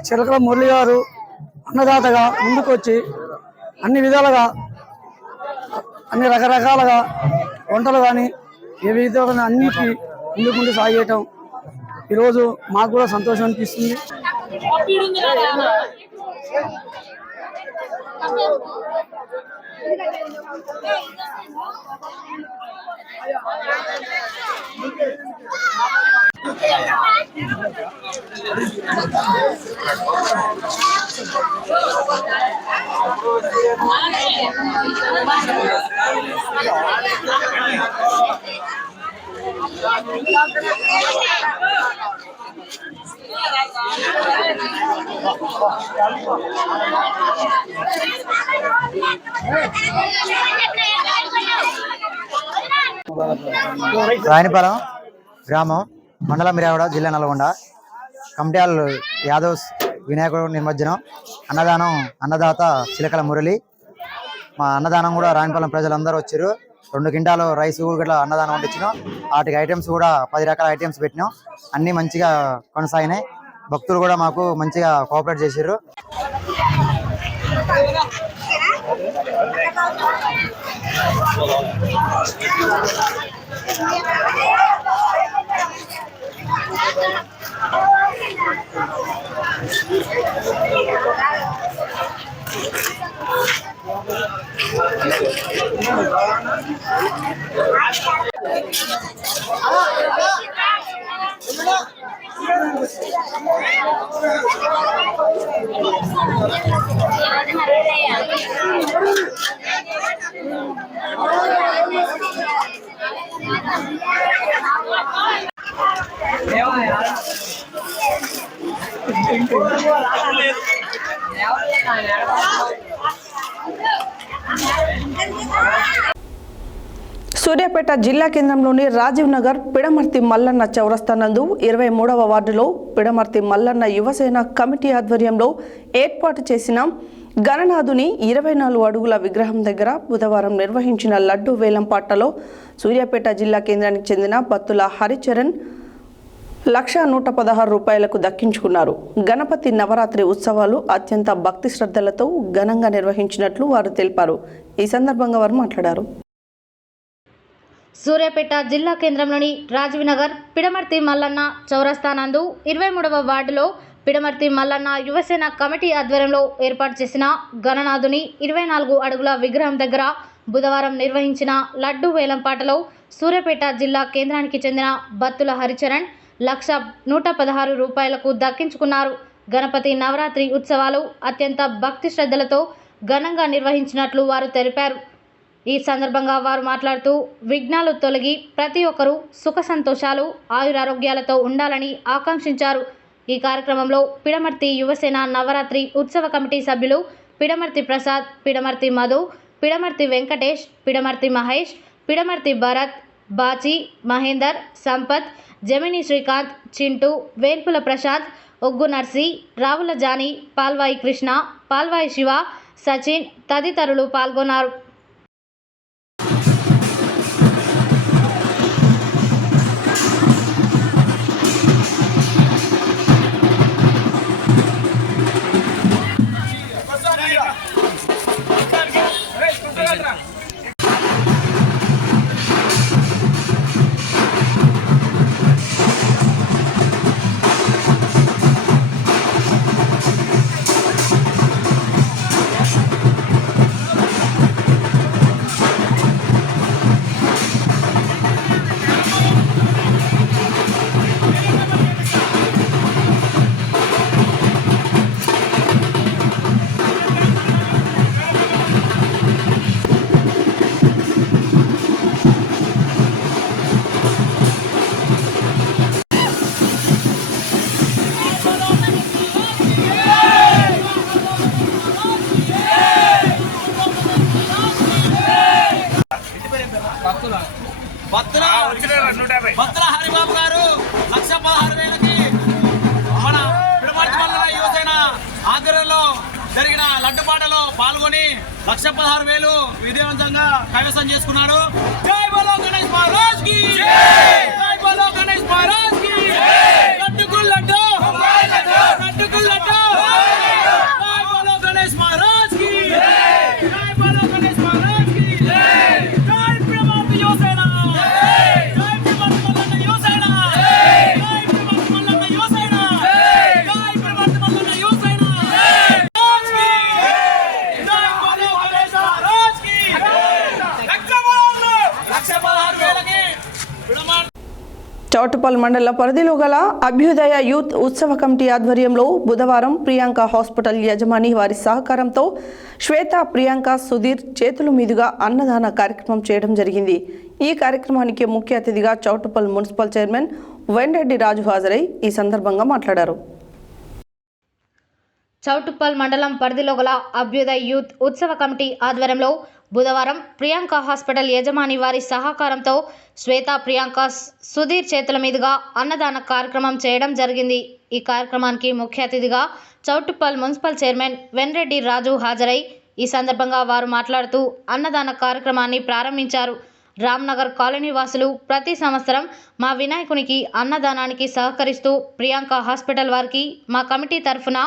చిలకల మురళి గారు అన్నదాతగా ముందుకొచ్చి అన్ని విధాలుగా అన్ని రకరకాలుగా వంటలు కానీ ఏ విధంగా అన్నిటికీ ముందు సాగేయటం ఈరోజు మాకు కూడా సంతోషం అనిపిస్తుంది. రాణిపాలెం గ్రామం, మండలం మిర్యాలగూడ, జిల్లా నల్గొండ. కమిటీ హాల్ యాదవ్ వినాయకుడు నిమజ్జనం, అన్నదాత చిలకల మురళి. మా అన్నదానం కూడా రాణిపాలెం ప్రజలందరూ వచ్చారు. 2 క్వింటాలు రైస్ కూడా అన్నదానం వండించినాం. వాటికి ఐటమ్స్ కూడా 10 రకాల ఐటమ్స్ పెట్టినాం. అన్నీ మంచిగా కొనసాగినాయి. భక్తులు కూడా మాకు మంచిగా కోఆపరేట్ చేశారు. సూర్యాపేట జిల్లా కేంద్రంలోని రాజీవ్ నగర్ పిడమర్తి మల్లన్న చౌరస్తా నందు 23వ వార్డులో పిడమర్తి మల్లన్న యువసేన కమిటీ ఆధ్వర్యంలో ఏర్పాటు చేసిన గణనాథుని 24 అడుగుల విగ్రహం దగ్గర బుధవారం నిర్వహించిన లడ్డు వేలంపాటలో సూర్యాపేట జిల్లా కేంద్రానికి చెందిన బత్తుల హరిచరణ్ 1,116 రూపాయలకు దక్కించుకున్నారు. గణపతి నవరాత్రి ఉత్సవాలు అత్యంత భక్తి శ్రద్ధలతో ఘనంగా నిర్వహించినట్లు వారు తెలిపారు. ఈ సందర్భంగా వారు మాట్లాడారు. సూర్యాపేట జిల్లా కేంద్రంలోని రాజీవ్ నగర్ పిడమర్తి మల్లన్న చౌరస్తా నందు 23వ వార్డులో పిడమర్తి మల్లన్న యువసేన కమిటీ ఆధ్వర్యంలో ఏర్పాటు చేసిన గణనాథుని 24 అడుగుల విగ్రహం దగ్గర బుధవారం నిర్వహించిన లడ్డు వేలంపాటలో సూర్యాపేట జిల్లా కేంద్రానికి చెందిన బత్తుల హరిచరణ్ 1,116 రూపాయలకు దక్కించుకున్నారు. గణపతి నవరాత్రి ఉత్సవాలు అత్యంత భక్తి శ్రద్ధలతో ఘనంగా నిర్వహించినట్లు వారు తెలిపారు. ఈ సందర్భంగా వారు మాట్లాడుతూ విఘ్నాలు తొలగి ప్రతి ఒక్కరూ సుఖ సంతోషాలు ఆయురారోగ్యాలతో ఉండాలని ఆకాంక్షించారు. ఈ కార్యక్రమంలో పిడమర్తి యువసేన నవరాత్రి ఉత్సవ కమిటీ సభ్యులు పిడమర్తి ప్రసాద్, పిడమర్తి మధు, పిడమర్తి వెంకటేష్, పిడమర్తి మహేష్, పిడమర్తి భరత్, బాచి, మహేందర్, సంపత్, జమిని శ్రీకాంత్, చింటూ, వేల్పుల ప్రసాద్, ఒగ్గు నర్సి, రావుల జానీ, పాల్వాయి కృష్ణ, పాల్వాయి శివ, సచిన్ తదితరులు పాల్గొన్నారు. భద్ర హరిబాబు గారు 1,16,000కి మన పిడమర్తి మండల యువసేన ఆధ్వర్యంలో జరిగిన లడ్డుపాటలో పాల్గొని 1,16,000 విజయవంతంగా కైవసం చేసుకున్నాడు. జై బలో గణేష్ మహారాజ్ కి, జై బలో గణేష్ మహారాజ్ కి, లడ్డుకు లడ్డు, లడ్డుకు లడ్డు, జై బలో గణేష్ మహారాజ్ కి, జై బలో గణేష్ మహారాజ్ కి, జై పిడమర్తి యువసేన, జై పిడమర్తి మల్లన్న యువసేన, జై పిడమర్తి మల్లన్న యువసేన, జై పిడమర్తి మల్లన్న యువసేన. చౌటుప్పల్ మండల పరిధిలో గల అభ్యుదయ యూత్ ఉత్సవ కమిటీ ఆధ్వర్యంలో బుధవారం ప్రియాంక హాస్పిటల్ యజమాని వారి సహకారంతో శ్వేత, ప్రియాంక, సుధీర్ చేతుల మీదుగా అన్నదాన కార్యక్రమం చేయడం జరిగింది. ఈ కార్యక్రమానికి ముఖ్య అతిథిగా చౌటుప్పల్ మున్సిపల్ చైర్మన్ వెంరెడ్డి రాజు హాజరై ఈ సందర్భంగా మాట్లాడారు. చౌటుప్పల్ మండలం పరిధిలో గల అభ్యుదయ యూత్ ఉత్సవ కమిటీ ఆధ్వర్యంలో బుధవారం ప్రియాంక హాస్పిటల్ యజమాని వారి సహకారంతో శ్వేత, ప్రియాంక, సుధీర్ చేతుల మీదుగా అన్నదాన కార్యక్రమం చేయడం జరిగింది. ఈ కార్యక్రమానికి ముఖ్య అతిథిగా చౌటుప్పల్ మున్సిపల్ చైర్మన్ వెంరెడ్డి రాజు హాజరై ఈ సందర్భంగా వారు మాట్లాడుతూ అన్నదాన కార్యక్రమాన్ని ప్రారంభించారు. రామ్నగర్ కాలనీ వాసులు ప్రతి సంవత్సరం మా వినాయకునికి అన్నదానానికి సహకరిస్తూ ప్రియాంక హాస్పిటల్ వారికి మా కమిటీ తరఫున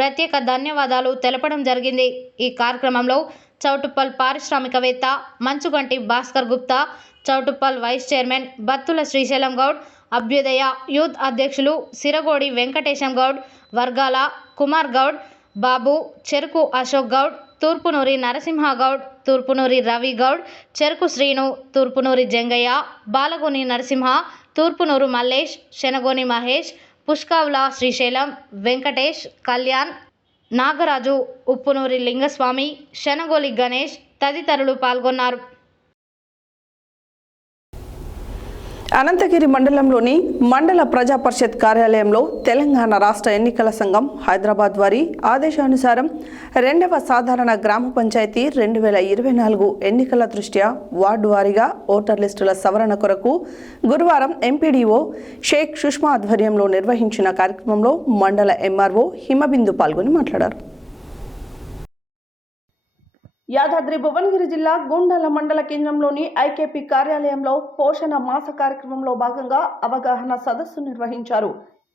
ప్రత్యేక ధన్యవాదాలు తెలపడం జరిగింది. ఈ కార్యక్రమంలో చౌటుప్పల్ పారిశ్రామికవేత్త మంచుగంటి భాస్కర్ గుప్తా, చౌటుప్పల్ వైస్ చైర్మన్ బత్తుల శ్రీశైలం గౌడ్, అభ్యుదయ యూత్ అధ్యక్షులు సిరగోడి వెంకటేశం గౌడ్, వర్గాల కుమార్ గౌడ్, బాబు, చెరుకు అశోక్ గౌడ్, తూర్పునూరి నరసింహ గౌడ్, తూర్పునూరి రవి గౌడ్, చెరుకు శ్రీను, తూర్పునూరి జంగయ్య, బాలగోని నరసింహ, తూర్పునూరు మల్లేష్, శనగోని మహేష్, పుష్కావుల శ్రీశైలం, వెంకటేష్, కళ్యాణ్, నాగరాజు, ఉప్పునూరి లింగస్వామి, శనగోలి గణేష్ తదితరులు పాల్గొన్నారు. అనంతగిరి మండలంలోని మండల ప్రజా పరిషత్ కార్యాలయంలో తెలంగాణ రాష్ట్ర ఎన్నికల సంఘం హైదరాబాద్ వారి ఆదేశానుసారం 2వ సాధారణ గ్రామ పంచాయతీ 2024 ఎన్నికల దృష్ట్యా వార్డు వారీగా ఓటర్ లిస్టుల సవరణ కొరకు గురువారం ఎంపీడీఓ షేక్ సుష్మా ఆధ్వర్యంలో నిర్వహించిన కార్యక్రమంలో మండల ఎంఆర్ఓ హిమబిందు పాల్గొని మాట్లాడారు. యాదాద్రి భువనగిరి జిల్లా గుండాల మండల కేంద్రంలోని ఐకేపీ కార్యాలయంలో పోషణ మాస కార్యక్రమంలో భాగంగా అవగాహన సదస్సు నిర్వహించారు.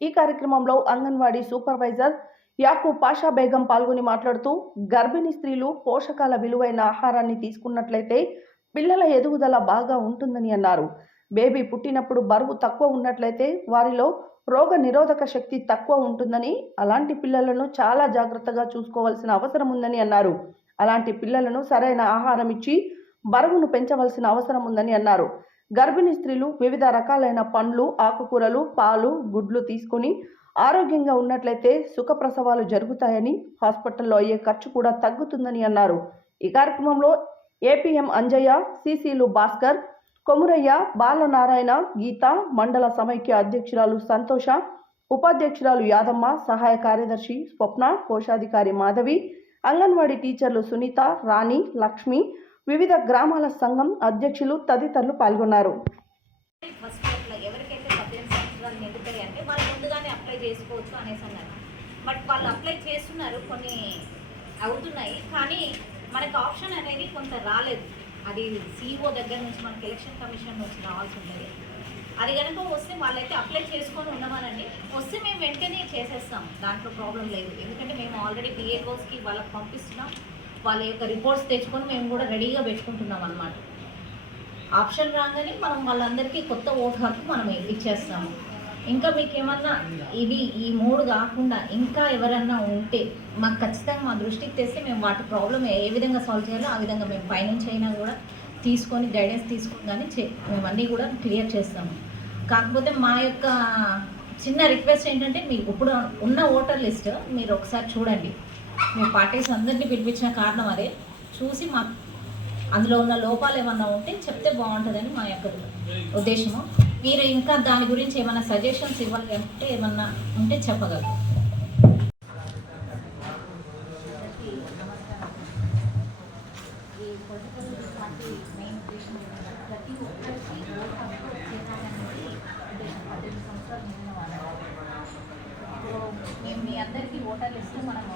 ఈ కార్యక్రమంలో అంగన్వాడీ సూపర్వైజర్ యాకూబ్ పాషా బేగం పాల్గొని మాట్లాడుతూ గర్భిణీ స్త్రీలు పోషకాల విలువైన ఆహారాన్ని తీసుకున్నట్లయితే పిల్లల ఎదుగుదల బాగా ఉంటుందని అన్నారు. బేబీ పుట్టినప్పుడు బరువు తక్కువ ఉన్నట్లయితే వారిలో రోగ నిరోధక శక్తి తక్కువ ఉంటుందని, అలాంటి పిల్లలను చాలా జాగ్రత్తగా చూసుకోవాల్సిన అవసరం ఉందని అన్నారు. అలాంటి పిల్లలను సరైన ఆహారం ఇచ్చి బరువును పెంచవలసిన అవసరం ఉందని అన్నారు. గర్భిణీ స్త్రీలు వివిధ రకాలైన పండ్లు, ఆకుకూరలు, పాలు, గుడ్లు తీసుకొని ఆరోగ్యంగా ఉన్నట్లయితే సుఖప్రసవాలు జరుగుతాయని, హాస్పిటల్లో అయ్యే ఖర్చు కూడా తగ్గుతుందని అన్నారు. ఈ కార్యక్రమంలో ఏపీఎం అంజయ్య, సిసిలు భాస్కర్, కొమురయ్య, బాలనారాయణ, గీత, మండల సమైక్య అధ్యక్షురాలు సంతోష, ఉపాధ్యక్షురాలు యాదమ్మ, సహాయ కార్యదర్శి స్వప్న, కోశాధికారి మాధవి, అంగన్వాడీ టీచర్లు సునీత, రాణి, లక్ష్మి, వివిధ గ్రామాల సంఘం అధ్యక్షులు తదితరులు పాల్గొన్నారు. ఎవరికైతే 18 సంవత్సరాలు నిండుతాయి అంటే వాళ్ళు ముందుగానే అప్లై చేసుకోవచ్చు అనేసి అన్నారు. బట్ వాళ్ళు అప్లై చేస్తున్నారు, కొన్ని అవుతున్నాయి, కానీ మనకు ఆప్షన్ అనేది కొంత రాలేదు. అది సిఇఓ దగ్గర నుంచి మనకి ఎలక్షన్ కమిషన్ నుంచి రావాల్సి ఉంటుంది. అది కనుక వస్తే వాళ్ళైతే అప్లై చేసుకొని ఉన్నామనండి, వస్తే మేము వెంటనే చేసేస్తాం, దాంట్లో ప్రాబ్లం లేదు. ఎందుకంటే మేము ఆల్రెడీ డిఏఓస్కి వాళ్ళకి పంపిస్తున్నాం, వాళ్ళ యొక్క రిపోర్ట్స్ తెచ్చుకొని మేము కూడా రెడీగా పెట్టుకుంటున్నాం అన్నమాట. ఆప్షన్ రాగానే మనం వాళ్ళందరికీ కొత్త ఓటు హక్కు మనం ఇచ్చేస్తాము. ఇంకా మీకు ఏమన్నా ఈ 3 కాకుండా ఇంకా ఎవరన్నా ఉంటే మాకు ఖచ్చితంగా మా దృష్టికి తెస్తే మేము వాటి ప్రాబ్లం ఏ విధంగా సాల్వ్ చేయాలో ఆ విధంగా మేము పైనుంచి అయినా కూడా తీసుకొని గైడెన్స్ తీసుకొని కానీ మేము అన్నీ కూడా క్లియర్ చేస్తాము. కాకపోతే మా యొక్క చిన్న రిక్వెస్ట్ ఏంటంటే మీకు ఇప్పుడు ఉన్న ఓటర్ లిస్ట్ మీరు ఒకసారి చూడండి. మీ పార్టీస్ అందరినీ పిలిపించిన కారణం అదే. చూసి మా అందులో ఉన్న లోపాలు ఏమన్నా ఉంటే చెప్తే బాగుంటుందని మా యొక్క ఉద్దేశము. మీరు ఇంకా దాని గురించి ఏమైనా సజెషన్స్ ఇవ్వాలి అంటే ఏమన్నా ఉంటే చెప్పగలరు. ఈ పొలిటికల్ పార్టీ దానికి మెయిన్ ఉద్దేశం ఏంటంటే ప్రతి ఒక్కరికి ఓటు హక్కు చేయాలనేది ఉద్దేశం. 18 సంవత్సరాలు నిండిన వాళ్ళు మేము మీ అందరికీ ఓటర్ లిస్ట్ మనము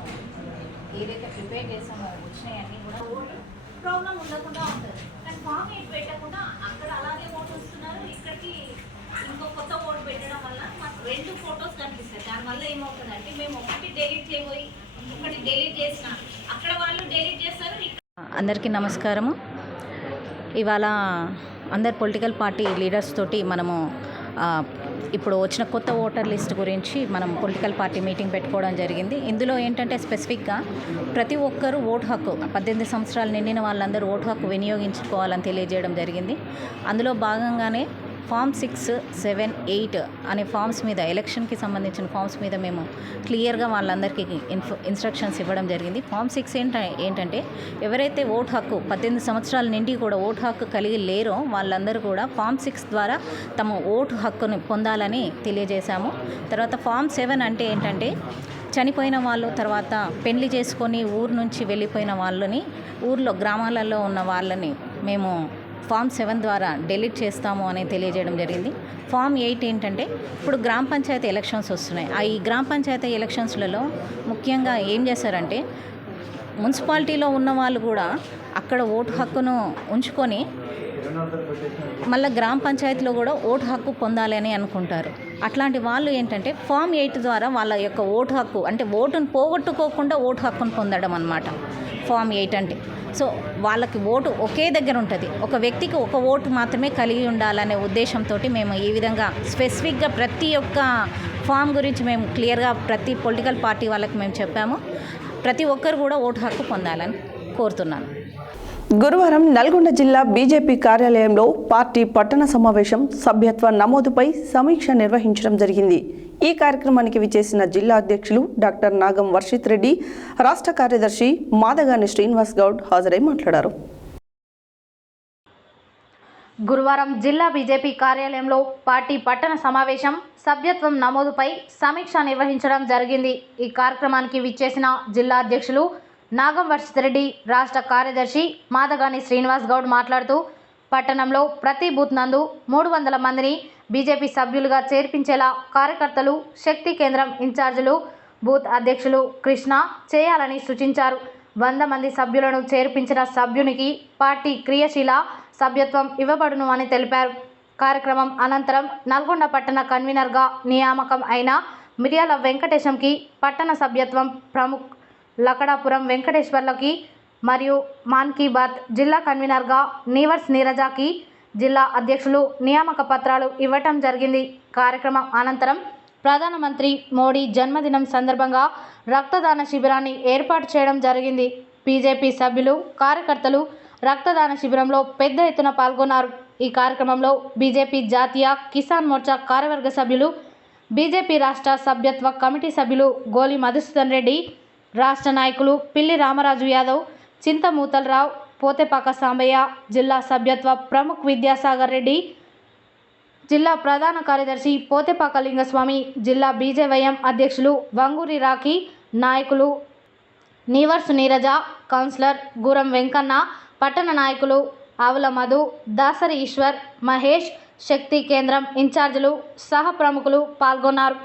ఏదైతే ప్రిపేర్ చేసామో వచ్చినాయన్నీ కూడా ఓటు ప్రాబ్లం ఉండకుండా ఉంటుంది. కానీ ఫామ్ 8 పెట్టకుండా అక్కడ అలాగే ఓటు వస్తున్నారు, ఇక్కడికి ఇంకో కొత్త ఓటు పెట్టడం వల్ల మాకు 2 ఫొటోస్ కనిపిస్తాయి. దానివల్ల ఏమవుతుందంటే మేము ఒకటి డెలీట్ చేయబోయి ఒకటి డెలీట్ చేసిన అక్కడ వాళ్ళు డెలీట్ చేస్తారు. అందరికీ నమస్కారము. ఇవాళ అందరు పొలిటికల్ పార్టీ లీడర్స్ తోటి మనము ఇప్పుడు వచ్చిన కొత్త ఓటర్ లిస్ట్ గురించి మనం పొలిటికల్ పార్టీ మీటింగ్ పెట్టుకోవడం జరిగింది. ఇందులో ఏంటంటే స్పెసిఫిక్గా ప్రతి ఒక్కరూ ఓటు హక్కు 18 సంవత్సరాలు నిండిన వాళ్ళందరూ ఓటు హక్కు వినియోగించుకోవాలని తెలియజేయడం జరిగింది. అందులో భాగంగానే ఫామ్ 6, 7, 8 అనే ఫామ్స్ మీద ఎలక్షన్కి సంబంధించిన ఫామ్స్ మీద మేము క్లియర్గా వాళ్ళందరికీ ఇన్స్ట్రక్షన్స్ ఇవ్వడం జరిగింది. ఫామ్ 6 ఏంటంటే ఎవరైతే ఓటు హక్కు 18 సంవత్సరాల నిండి కూడా ఓటు హక్కు కలిగి లేరో వాళ్ళందరూ కూడా ఫామ్ 6 ద్వారా తమ ఓటు హక్కుని పొందాలని తెలియజేశాము. తర్వాత ఫామ్ 7 అంటే ఏంటంటే చనిపోయిన వాళ్ళు, తర్వాత పెళ్లి చేసుకొని ఊరు నుంచి వెళ్ళిపోయిన వాళ్ళని, ఊర్లో గ్రామాలలో ఉన్న వాళ్ళని మేము ఫామ్ 7 ద్వారా డెలీట్ చేస్తాము అని తెలియజేయడం జరిగింది. ఫామ్ 8 ఏంటంటే ఇప్పుడు గ్రామ పంచాయతీ ఎలక్షన్స్ వస్తున్నాయి. ఈ గ్రామ పంచాయతీ ఎలక్షన్స్లలో ముఖ్యంగా ఏం చేశారంటే మున్సిపాలిటీలో ఉన్న వాళ్ళు కూడా అక్కడ ఓటు హక్కును ఉంచుకొని మళ్ళీ గ్రామ పంచాయతీలో కూడా ఓటు హక్కు పొందాలి అని అనుకుంటారు. అట్లాంటి వాళ్ళు ఏంటంటే ఫామ్ 8 ద్వారా వాళ్ళ యొక్క ఓటు హక్కు అంటే ఓటును పోగొట్టుకోకుండా ఓటు హక్కును పొందడం అన్నమాట ఫామ్ 8 అంటే. సో వాళ్ళకి ఓటు ఒకే దగ్గర ఉంటుంది, ఒక వ్యక్తికి ఒక ఓటు మాత్రమే కలిగి ఉండాలనే ఉద్దేశంతో మేము ఈ విధంగా స్పెసిఫిక్గా ప్రతి ఒక్క ఫామ్ గురించి మేము క్లియర్గా ప్రతి పొలిటికల్ పార్టీ వాళ్ళకి మేము చెప్పాము. ప్రతి ఒక్కరు కూడా ఓటు హక్కు పొందాలని కోరుతున్నాను. గురువారం నల్గొండ జిల్లా బీజేపీ కార్యాలయంలో పార్టీ పట్టణ సమావేశం సభ్యత్వ నమోదుపై సమీక్ష నిర్వహించడం జరిగింది. ఈ కార్యక్రమానికి విచ్చేసిన జిల్లా అధ్యక్షులు డాక్టర్ నాగం వర్షిత్ రెడ్డి, రాష్ట్ర కార్యదర్శి మాదగాని శ్రీనివాస్ గౌడ్ హాజరై మాట్లాడారు. గురువారం జిల్లా బీజేపీ కార్యాలయంలో పార్టీ పట్టణ సమావేశం సభ్యత్వం నమోదుపై సమీక్ష నిర్వహించడం జరిగింది. ఈ కార్యక్రమానికి విచ్చేసిన జిల్లా అధ్యక్షులు నాగం వర్షిత్ రెడ్డి, రాష్ట్ర కార్యదర్శి మాదగాని శ్రీనివాస్ గౌడ్ మాట్లాడుతూ పట్టణంలో ప్రతి బూత్ నందు 300 మందిని బీజేపీ సభ్యులుగా చేర్పించేలా కార్యకర్తలు, శక్తి కేంద్రం ఇన్ఛార్జీలు, బూత్ అధ్యక్షులు కృష్ణ చేయాలని సూచించారు. 100 మంది సభ్యులను చేర్పించిన సభ్యునికి పార్టీ క్రియాశీల సభ్యత్వం ఇవ్వబడును అని తెలిపారు. కార్యక్రమం అనంతరం నల్గొండ పట్టణ కన్వీనర్గా నియామకం అయిన మిర్యాల వెంకటేశంకి పట్టణ సభ్యత్వం ప్రముఖ్ లకడాపురం వెంకటేశ్వర్లకి మరియు మాన్ కీ బాత్ జిల్లా కన్వీనర్గా నీవర్స్ నీరజాకి జిల్లా అధ్యక్షులు నియామక పత్రాలు ఇవ్వటం జరిగింది. కార్యక్రమం అనంతరం ప్రధానమంత్రి మోడీ జన్మదినం సందర్భంగా రక్తదాన శిబిరాన్ని ఏర్పాటు చేయడం జరిగింది. బీజేపీ సభ్యులు, కార్యకర్తలు రక్తదాన శిబిరంలో పెద్ద ఎత్తున పాల్గొన్నారు. ఈ కార్యక్రమంలో బీజేపీ జాతీయ కిసాన్ మోర్చా కార్యవర్గ సభ్యులు, బీజేపీ రాష్ట్ర సభ్యత్వ కమిటీ సభ్యులు గోలి మధుసూదన్ రెడ్డి, రాష్ట్ర నాయకులు పిల్లి రామరాజు యాదవ్, చింతమూతలరావు, పోతేపాక సాంబయ్య, జిల్లా సభ్యత్వ ప్రముఖ్ విద్యాసాగర్ రెడ్డి, జిల్లా ప్రధాన కార్యదర్శి పోతేపాక లింగస్వామి, జిల్లా బీజేవైఎం అధ్యక్షులు వంగూరి రాఖీ, నాయకులు నీవర్స్ నీరజ, కౌన్సిలర్ గూరం వెంకన్న, పట్టణ నాయకులు ఆవుల మధు, దాసరి ఈశ్వర్, మహేష్, శక్తి కేంద్రం ఇన్ఛార్జీలు సహ ప్రముఖులు పాల్గొన్నారు.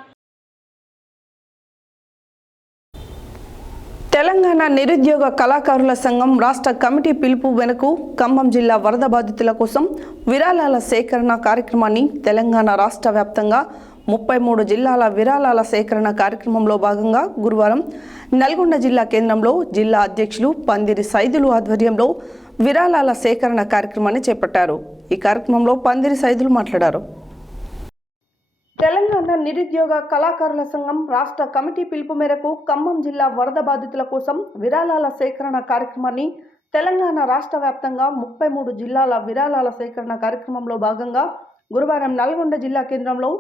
తెలంగాణ నిరుద్యోగ కళాకారుల సంఘం రాష్ట్ర కమిటీ పిలుపు మేరకు ఖమ్మం జిల్లా వరద బాధితుల కోసం విరాళాల సేకరణ కార్యక్రమాన్ని తెలంగాణ రాష్ట్ర వ్యాప్తంగా 33 జిల్లాల విరాళాల సేకరణ కార్యక్రమంలో భాగంగా గురువారం నల్గొండ జిల్లా కేంద్రంలో జిల్లా అధ్యక్షులు పందిరి సైదులు ఆధ్వర్యంలో విరాళాల సేకరణ కార్యక్రమాన్ని చేపట్టారు. ఈ కార్యక్రమంలో పందిరి సైదులు మాట్లాడారు. తెలంగాణ నిరుద్యోగ కళాకారుల సంఘం రాష్ట్ర కమిటీ పిలుపు మేరకు ఖమ్మం జిల్లా వరద బాధితుల కోసం విరాళాల సేకరణ కార్యక్రమాన్ని తెలంగాణ రాష్ట్ర వ్యాప్తంగా 33 జిల్లాల విరాళాల సేకరణ కార్యక్రమంలో భాగంగా గురువారం నల్గొండ జిల్లా కేంద్రంలో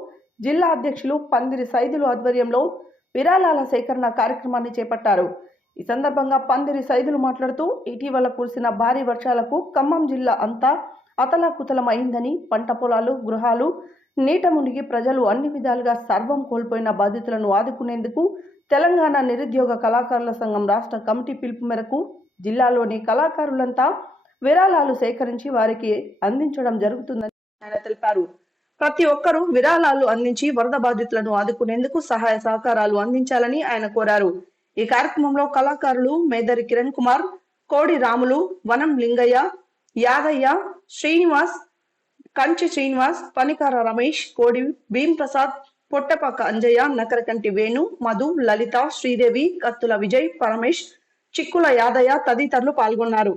జిల్లా అధ్యక్షులు పందిరి సైదులు ఆధ్వర్యంలో విరాళాల సేకరణ కార్యక్రమాన్ని చేపట్టారు. ఈ సందర్భంగా పందిరి సైదులు మాట్లాడుతూ ఇటీవల కురిసిన భారీ వర్షాలకు ఖమ్మం జిల్లా అంతా అతలాకుతలమైందని, పంట పొలాలు, గృహాలు నీట మునిగి ప్రజలు అన్ని విధాలుగా సర్వం కోల్పోయిన బాధితులను ఆదుకునేందుకు తెలంగాణ నిరుద్యోగ కళాకారుల సంఘం రాష్ట్ర కమిటీ పిలుపు మేరకు జిల్లాలోని కళాకారులంతా విరాళాలు సేకరించి వారికి అందించడం జరుగుతుందని ఆయన తెలిపారు. ప్రతి ఒక్కరూ విరాళాలు అందించి వరద బాధితులను ఆదుకునేందుకు సహాయ సహకారాలు అందించాలని ఆయన కోరారు. ఈ కార్యక్రమంలో కళాకారులు మేదరి కిరణ్ కుమార్, కోడి రాములు, వనం లింగయ్య, యాదయ్య, శ్రీనివాస్, కంచి శ్రీనివాస్, పనికార రమేష్, కోడి భీం ప్రసాద్, పొట్టపాక అంజయ్య, నకరకంటి వేణు, మధు, లలిత, శ్రీదేవి, కత్తుల విజయ్, పరమేష్, చిక్కుల యాదయ్య తదితరులు పాల్గొన్నారు.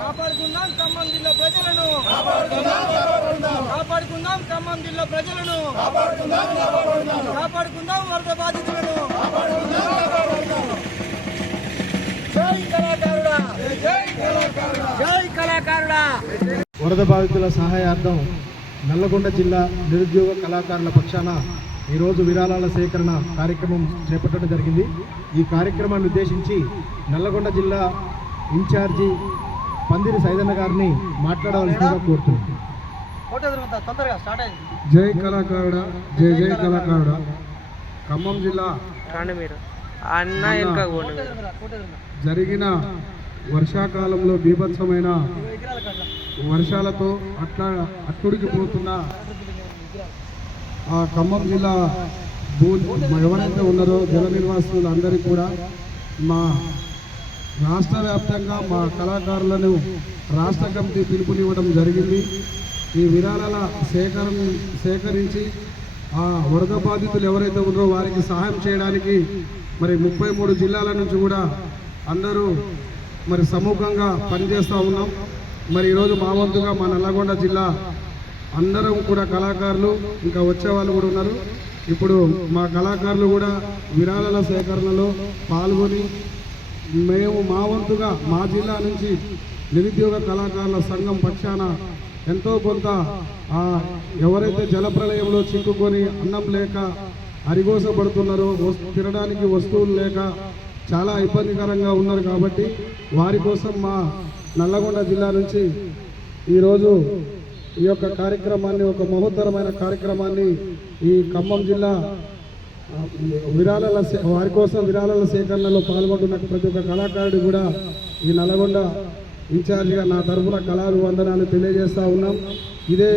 కాపాడుకుందాం ఖమ్మం జిల్లా ప్రజలను, కాపాడుకుందాం ఖమ్మం జిల్లా ప్రజలను, కాపాడుకుందాం వరద బాధితులను. జై కళాకారుడా, జై కళాకారుడా. వరద బాధితుల సహాయార్థం నల్లగొండ జిల్లా నిరుద్యోగ కళాకారుల పక్షాన ఈరోజు విరాళాల సేకరణ కార్యక్రమం చేపట్టడం జరిగింది. ఈ కార్యక్రమాన్ని ఉద్దేశించి నల్లగొండ జిల్లా ఇన్ఛార్జి పందిరి సైదన్న గారిని మాట్లాడవలసిందిగా కోరుతున్నాను. జై కళాకారుడా, జై జై కళాకారుడా. ఖమ్మం జిల్లా జరిగిన వర్షాకాలంలో బీభత్సమైన వర్షాలతో అట్టుడికిపోతున్న ఆ ఖమ్మం జిల్లా ఎవరైతే ఉన్నారో జల నిర్వాసితులు అందరికీ కూడా మా రాష్ట్ర వ్యాప్తంగా మా కళాకారులను రాష్ట్ర కమిటీ పిలుపునివ్వడం జరిగింది. ఈ విరాళాల సేకరించి ఆ వరద బాధితులు ఎవరైతే ఉన్నారో వారికి సహాయం చేయడానికి మరి 33 జిల్లాల నుంచి కూడా అందరూ మరి సమూహంగా పనిచేస్తూ ఉన్నాం. మరి ఈరోజు మా వంతుగా మా నల్లగొండ జిల్లా అందరం కూడా కళాకారులు ఇంకా వచ్చే వాళ్ళు కూడా ఉన్నారు. ఇప్పుడు మా కళాకారులు కూడా విరాళాల సేకరణలో పాల్గొని మేము మా వంతుగా మా జిల్లా నుంచి నిరుద్యోగ కళాకారుల సంఘం పక్షాన ఎంతో కొంత ఎవరైతే జలప్రలయంలో చిక్కుకొని అన్నం లేక అరిగోసపడుతున్నారో తినడానికి వస్తువులు లేక చాలా ఇబ్బందికరంగా ఉన్నారు కాబట్టి వారి కోసం మా నల్లగొండ జిల్లా నుంచి ఈరోజు ఈ యొక్క కార్యక్రమాన్ని ఒక మహోత్తరమైన కార్యక్రమాన్ని ఈ ఖమ్మం జిల్లా వారి కోసం విరాళాల సేకరణలో పాల్గొంటున్న ప్రతి ఒక్క కళాకారుడు కూడా ఈ నల్లగొండ ఇన్ఛార్జిగా నా తరఫున కళాలు వందనాలు తెలియజేస్తూ ఉన్నాం. ఇదే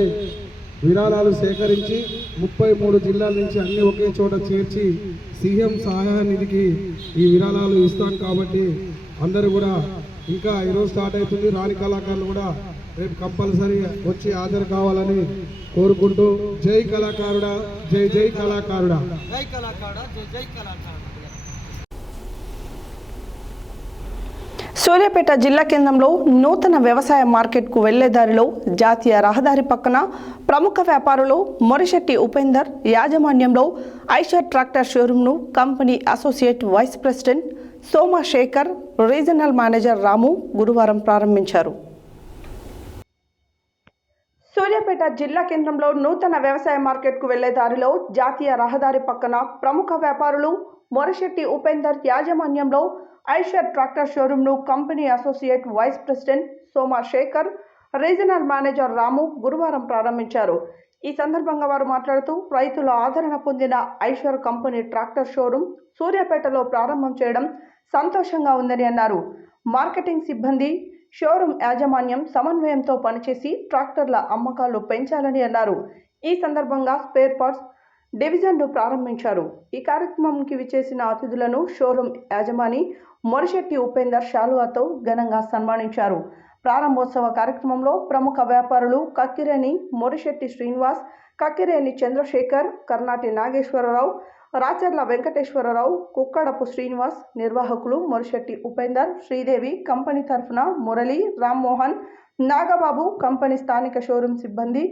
విరాళాలు సేకరించి 33 జిల్లాల నుంచి అన్ని ఒకే చోట చేర్చి సీఎం సహాయ నిధికి ఈ విరాళాలు ఇస్తాం కాబట్టి అందరూ కూడా ఇంకా ఈరోజు స్టార్ట్ అవుతుంది. రాని కళాకారులు కూడా రేపు కంపల్సరీ వచ్చి హాజరు కావాలని కోరుకుంటూ జై కళాకారుడా, జై జై కళాకారుడా. జై కళాకారుడా, జై జై కళాకారుడా. సూర్యాపేట జిల్లా కేంద్రంలో నూతన వ్యవసాయ మార్కెట్కు వెళ్లే దారిలో జాతీయ రహదారి పక్కన ప్రముఖ వ్యాపారులు మొరిశెట్టి ఉపేందర్ యాజమాన్యంలో ఐషర్ ట్రాక్టర్ షోరూంను company associate vice president Somashekar, regional manager Ramu గురువారం ప్రారంభించారు. సూర్యాపేట జిల్లా కేంద్రంలో నూతన వ్యవసాయ మార్కెట్కు వెళ్లే దారిలో జాతీయ రహదారి పక్కన ప్రముఖ వ్యాపారులు మొరిశెట్టి ఉపేందర్ యాజమాన్యంలో ఐషర్ ట్రాక్టర్ షోరూంను company associate vice president Somashekar, regional manager Ramu గురువారం ప్రారంభించారు. ఈ సందర్భంగా వారు మాట్లాడుతూ రైతుల ఆదరణ పొందిన ఐషర్ కంపెనీ ట్రాక్టర్ షోరూం సూర్యాపేటలో ప్రారంభం చేయడం సంతోషంగా ఉందని అన్నారు. మార్కెటింగ్ సిబ్బంది, షోరూం యాజమాన్యం సమన్వయంతో పనిచేసి ట్రాక్టర్ల అమ్మకాలు పెంచాలని అన్నారు. ఈ సందర్భంగా స్పేర్ పార్ట్స్ డివిజన్ను ప్రారంభించారు. ఈ కార్యక్రమానికి విచ్చేసిన అతిథులను షోరూం యాజమాని మొరిశెట్టి ఉపేందర్ శాలువాతో ఘనంగా సన్మానించారు. ప్రారంభోత్సవ కార్యక్రమంలో ప్రముఖ వ్యాపారులు కక్కిరేని మొరిశెట్టి శ్రీనివాస్, కక్కిరేని చంద్రశేఖర్, కర్నాటి నాగేశ్వరరావు, రాచర్ల వెంకటేశ్వరరావు, కుక్కడపు శ్రీనివాస్, నిర్వాహకులు మొరిశెట్టి ఉపేందర్, శ్రీదేవి, కంపెనీ తరఫున మురళి, రామ్మోహన్, నాగబాబు, కంపెనీ స్థానిక షోరూమ్ సిబ్బంది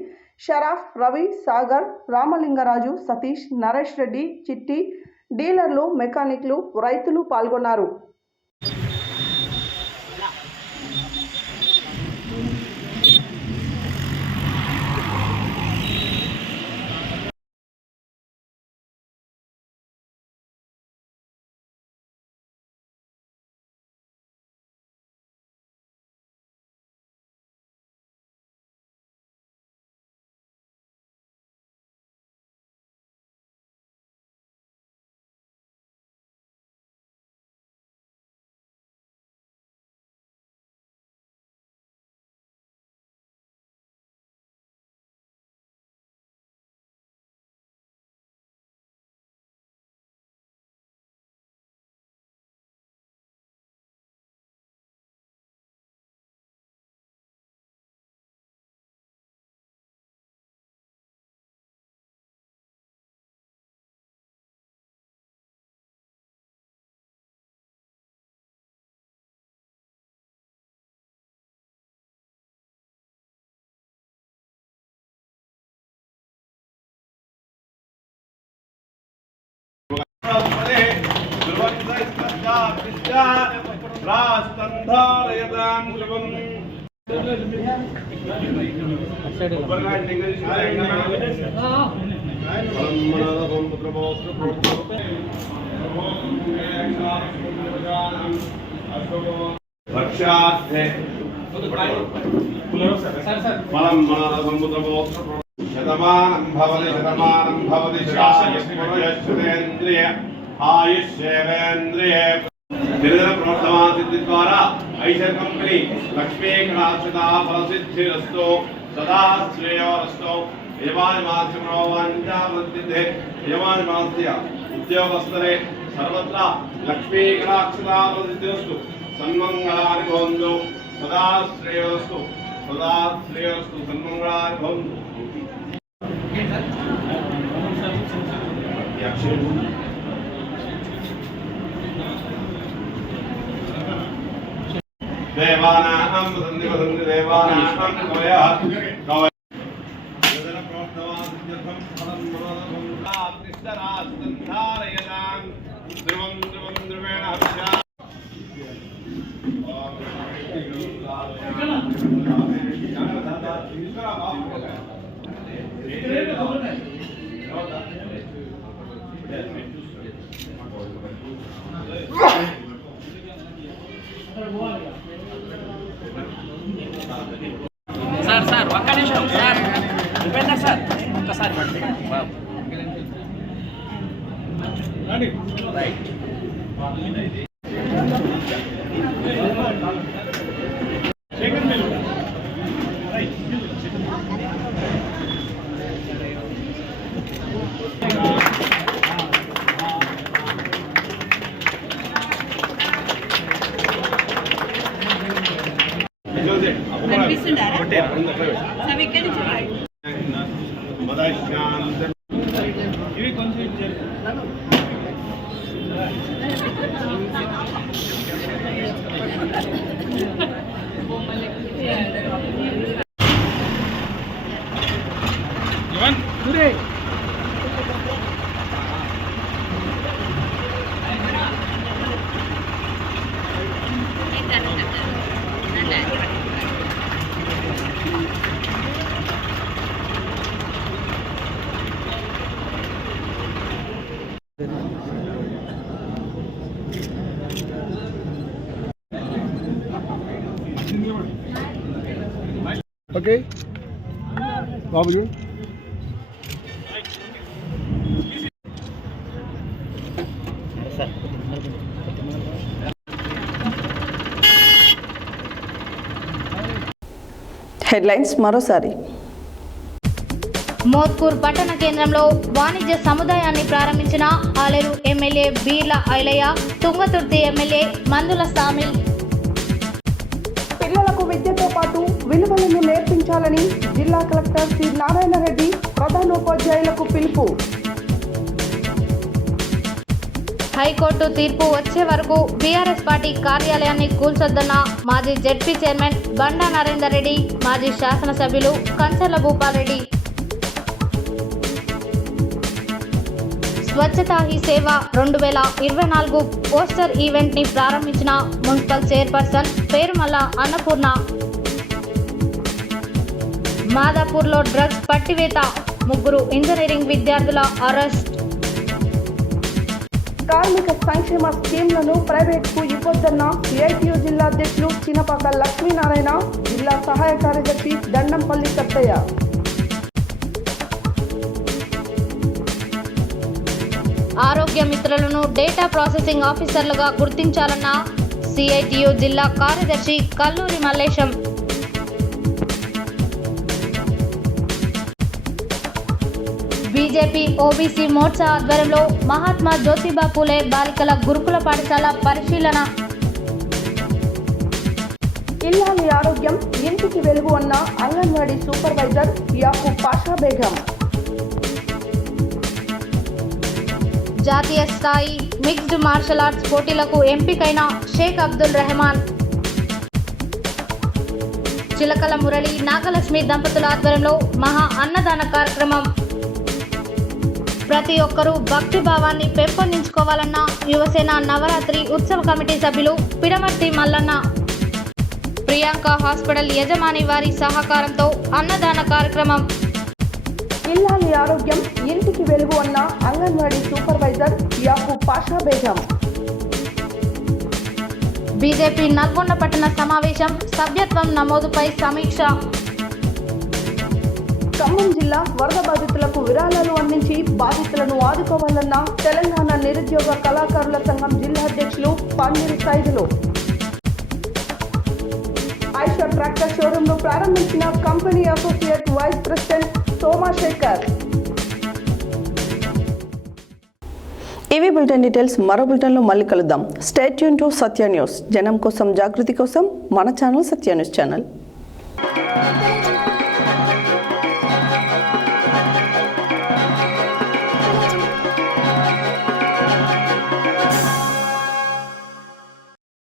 షరాఫ్, రవి, సాగర్, రామలింగరాజు, సతీష్, నరేష్ రెడ్డి, చిట్టి, డీలర్లు, మెకానిక్లు, రైతులు పాల్గొన్నారు. శతమానం భవతి శాశ్వతేంద్రియ ఆయుష్యేంద్రియ ప్రవర్తమాన ద్వారా ఐషర్ కంపెనీ లక్ష్మీ కటాక్షత ఫలసిద్ధిరస్తు సదా శ్రేయోరస్తు యజమానిమాస్య యజమానిమాస్య ఉద్యోగస్థలే సర్వత్ర లక్ష్మీ కటాక్షత ఫలసిద్ధిరస్తు సన్మంగళాని భవంతు సదా శ్రేయోస్తు సన్మంగళాని భవంతు. దేవానాం వదంతి వదంతి దేవానాం కవయః కవయ యదన ప్రవర్తమాన ఫలం మనోరథం ఆత్రిష్టరాస్తంధారయతాం ధ్రువం ధ్రువం ధ్రువేణ హర్షా సార్ ఒక్క నిమిషం సార్ ఉపేందర్ సార్ ఒక్కసారి రైట్ ఓకే బాబుజీ హెడ్లైన్స్ మరోసారి. మోత్కూర్ పట్టణ కేంద్రంలో వాణిజ్య సముదాయాన్ని ప్రారంభించిన ఆలేరు ఎమ్మెల్యే బీర్ల ఐలయ్య, తుంగతుర్తి ఎమ్మెల్యే మందుల సామి. పిల్లలకు విద్యతో పాటు విలువలను నేర్పించాలని జిల్లా కలెక్టర్ శ్రీ నారాయణ రెడ్డి ప్రధానోపాధ్యాయులకు పిలుపు. హైకోర్టు తీర్పు వచ్చే వరకు బీఆర్ఎస్ పార్టీ కార్యాలయాన్ని కూల్చొద్దన్న మాజీ జెడ్పీ చైర్మన్ బండా నరేందర్ రెడ్డి, మాజీ శాసనసభ్యులు కంచర్ల భూపాల్రెడ్డి. స్వచ్ఛతా హీ సేవ 2024 పోస్టర్ ఈవెంట్ ని ప్రారంభించిన మున్సిపల్ చైర్పర్సన్ పేరుమల్ల అన్నపూర్ణ. మాదాపూర్లో డ్రగ్స్ పట్టివేత, 3 ఇంజనీరింగ్ విద్యార్థుల అరెస్ట్. కార్మిక సంక్షేమ స్కీమ్లను ప్రైవేట్కు ఇవ్వొద్దన్న సిఐటియు జిల్లా అధ్యక్షులు చినపాక లక్ష్మీనారాయణ, జిల్లా సహాయ కార్యదర్శి దండంపల్లి సత్తయ్య. ఆరోగ్య మిత్రులను డేటా ప్రాసెసింగ్ ఆఫీసర్లుగా గుర్తించాలన్న సిఐటియు జిల్లా కార్యదర్శి కల్లూరి మల్లేశం. బీజేపీ ఓబీసీ మోర్చా ఆధ్వర్యంలో మహాత్మా జ్యోతిబా పూలే బాలికల గురుకుల పాఠశాల పరిశీలన. ఇల్లాలి ఆరోగ్యం ఇంటికి వెలుగు అన్న అంగన్వాడీ సూపర్వైజర్ యాకూబ్ పాషా బేగం. జాతీయ స్థాయి మిక్స్డ్ మార్షల్ ఆర్ట్స్ పోటీలకు ఎంపికైన షేక్ అబ్దుల్ రెహమాన్. చిలకల మురళి నాగలక్ష్మి దంపతుల ఆధ్వర్యంలో మహా అన్నదాన కార్యక్రమం. ప్రతి ఒక్కరూ భక్తి భావాన్ని పెంపొందించుకోవాలన్న యువసేన నవరాత్రి ఉత్సవ కమిటీ సభ్యులు పిడమర్తి మల్లన్న. ప్రియాంక హాస్పిటల్ యజమాని వారి సహకారంతో అన్నదాన కార్యక్రమం. ఇల్లాలి ఆరోగ్యం ఇంటికి వెలుగు అన్న అంగన్వాడీ సూపర్వైజర్ యాకూబ్ పాషా బేగం. బీజేపీ నల్గొండ పట్టణ సమావేశం, సభ్యత్వం నమోదుపై సమీక్ష. ఖమ్మం జిల్లా వరద బాధితులకు విరాళాలు అందించి బాధితులను ఆదుకోవాలన్న తెలంగాణ నిరుద్యోగ కళాకారుల సంఘం జిల్లా అధ్యక్షులు పందిరి సైదులు. ఐషా ట్రాక్టర్ షోరూంను ప్రారంభించిన కంపెనీ అసోసియేట్ వైస్ ప్రెసిడెంట్ సోమాశేఖర్. ఇవి బులెటిన్ డీటెయిల్స్. మరో బులెటిన్లో మళ్ళీ కలుద్దాం. Stay tune to Satya news. జనం కోసం, జాగృతి కోసం మన ఛానల్ సత్య న్యూస్ ఛానల్.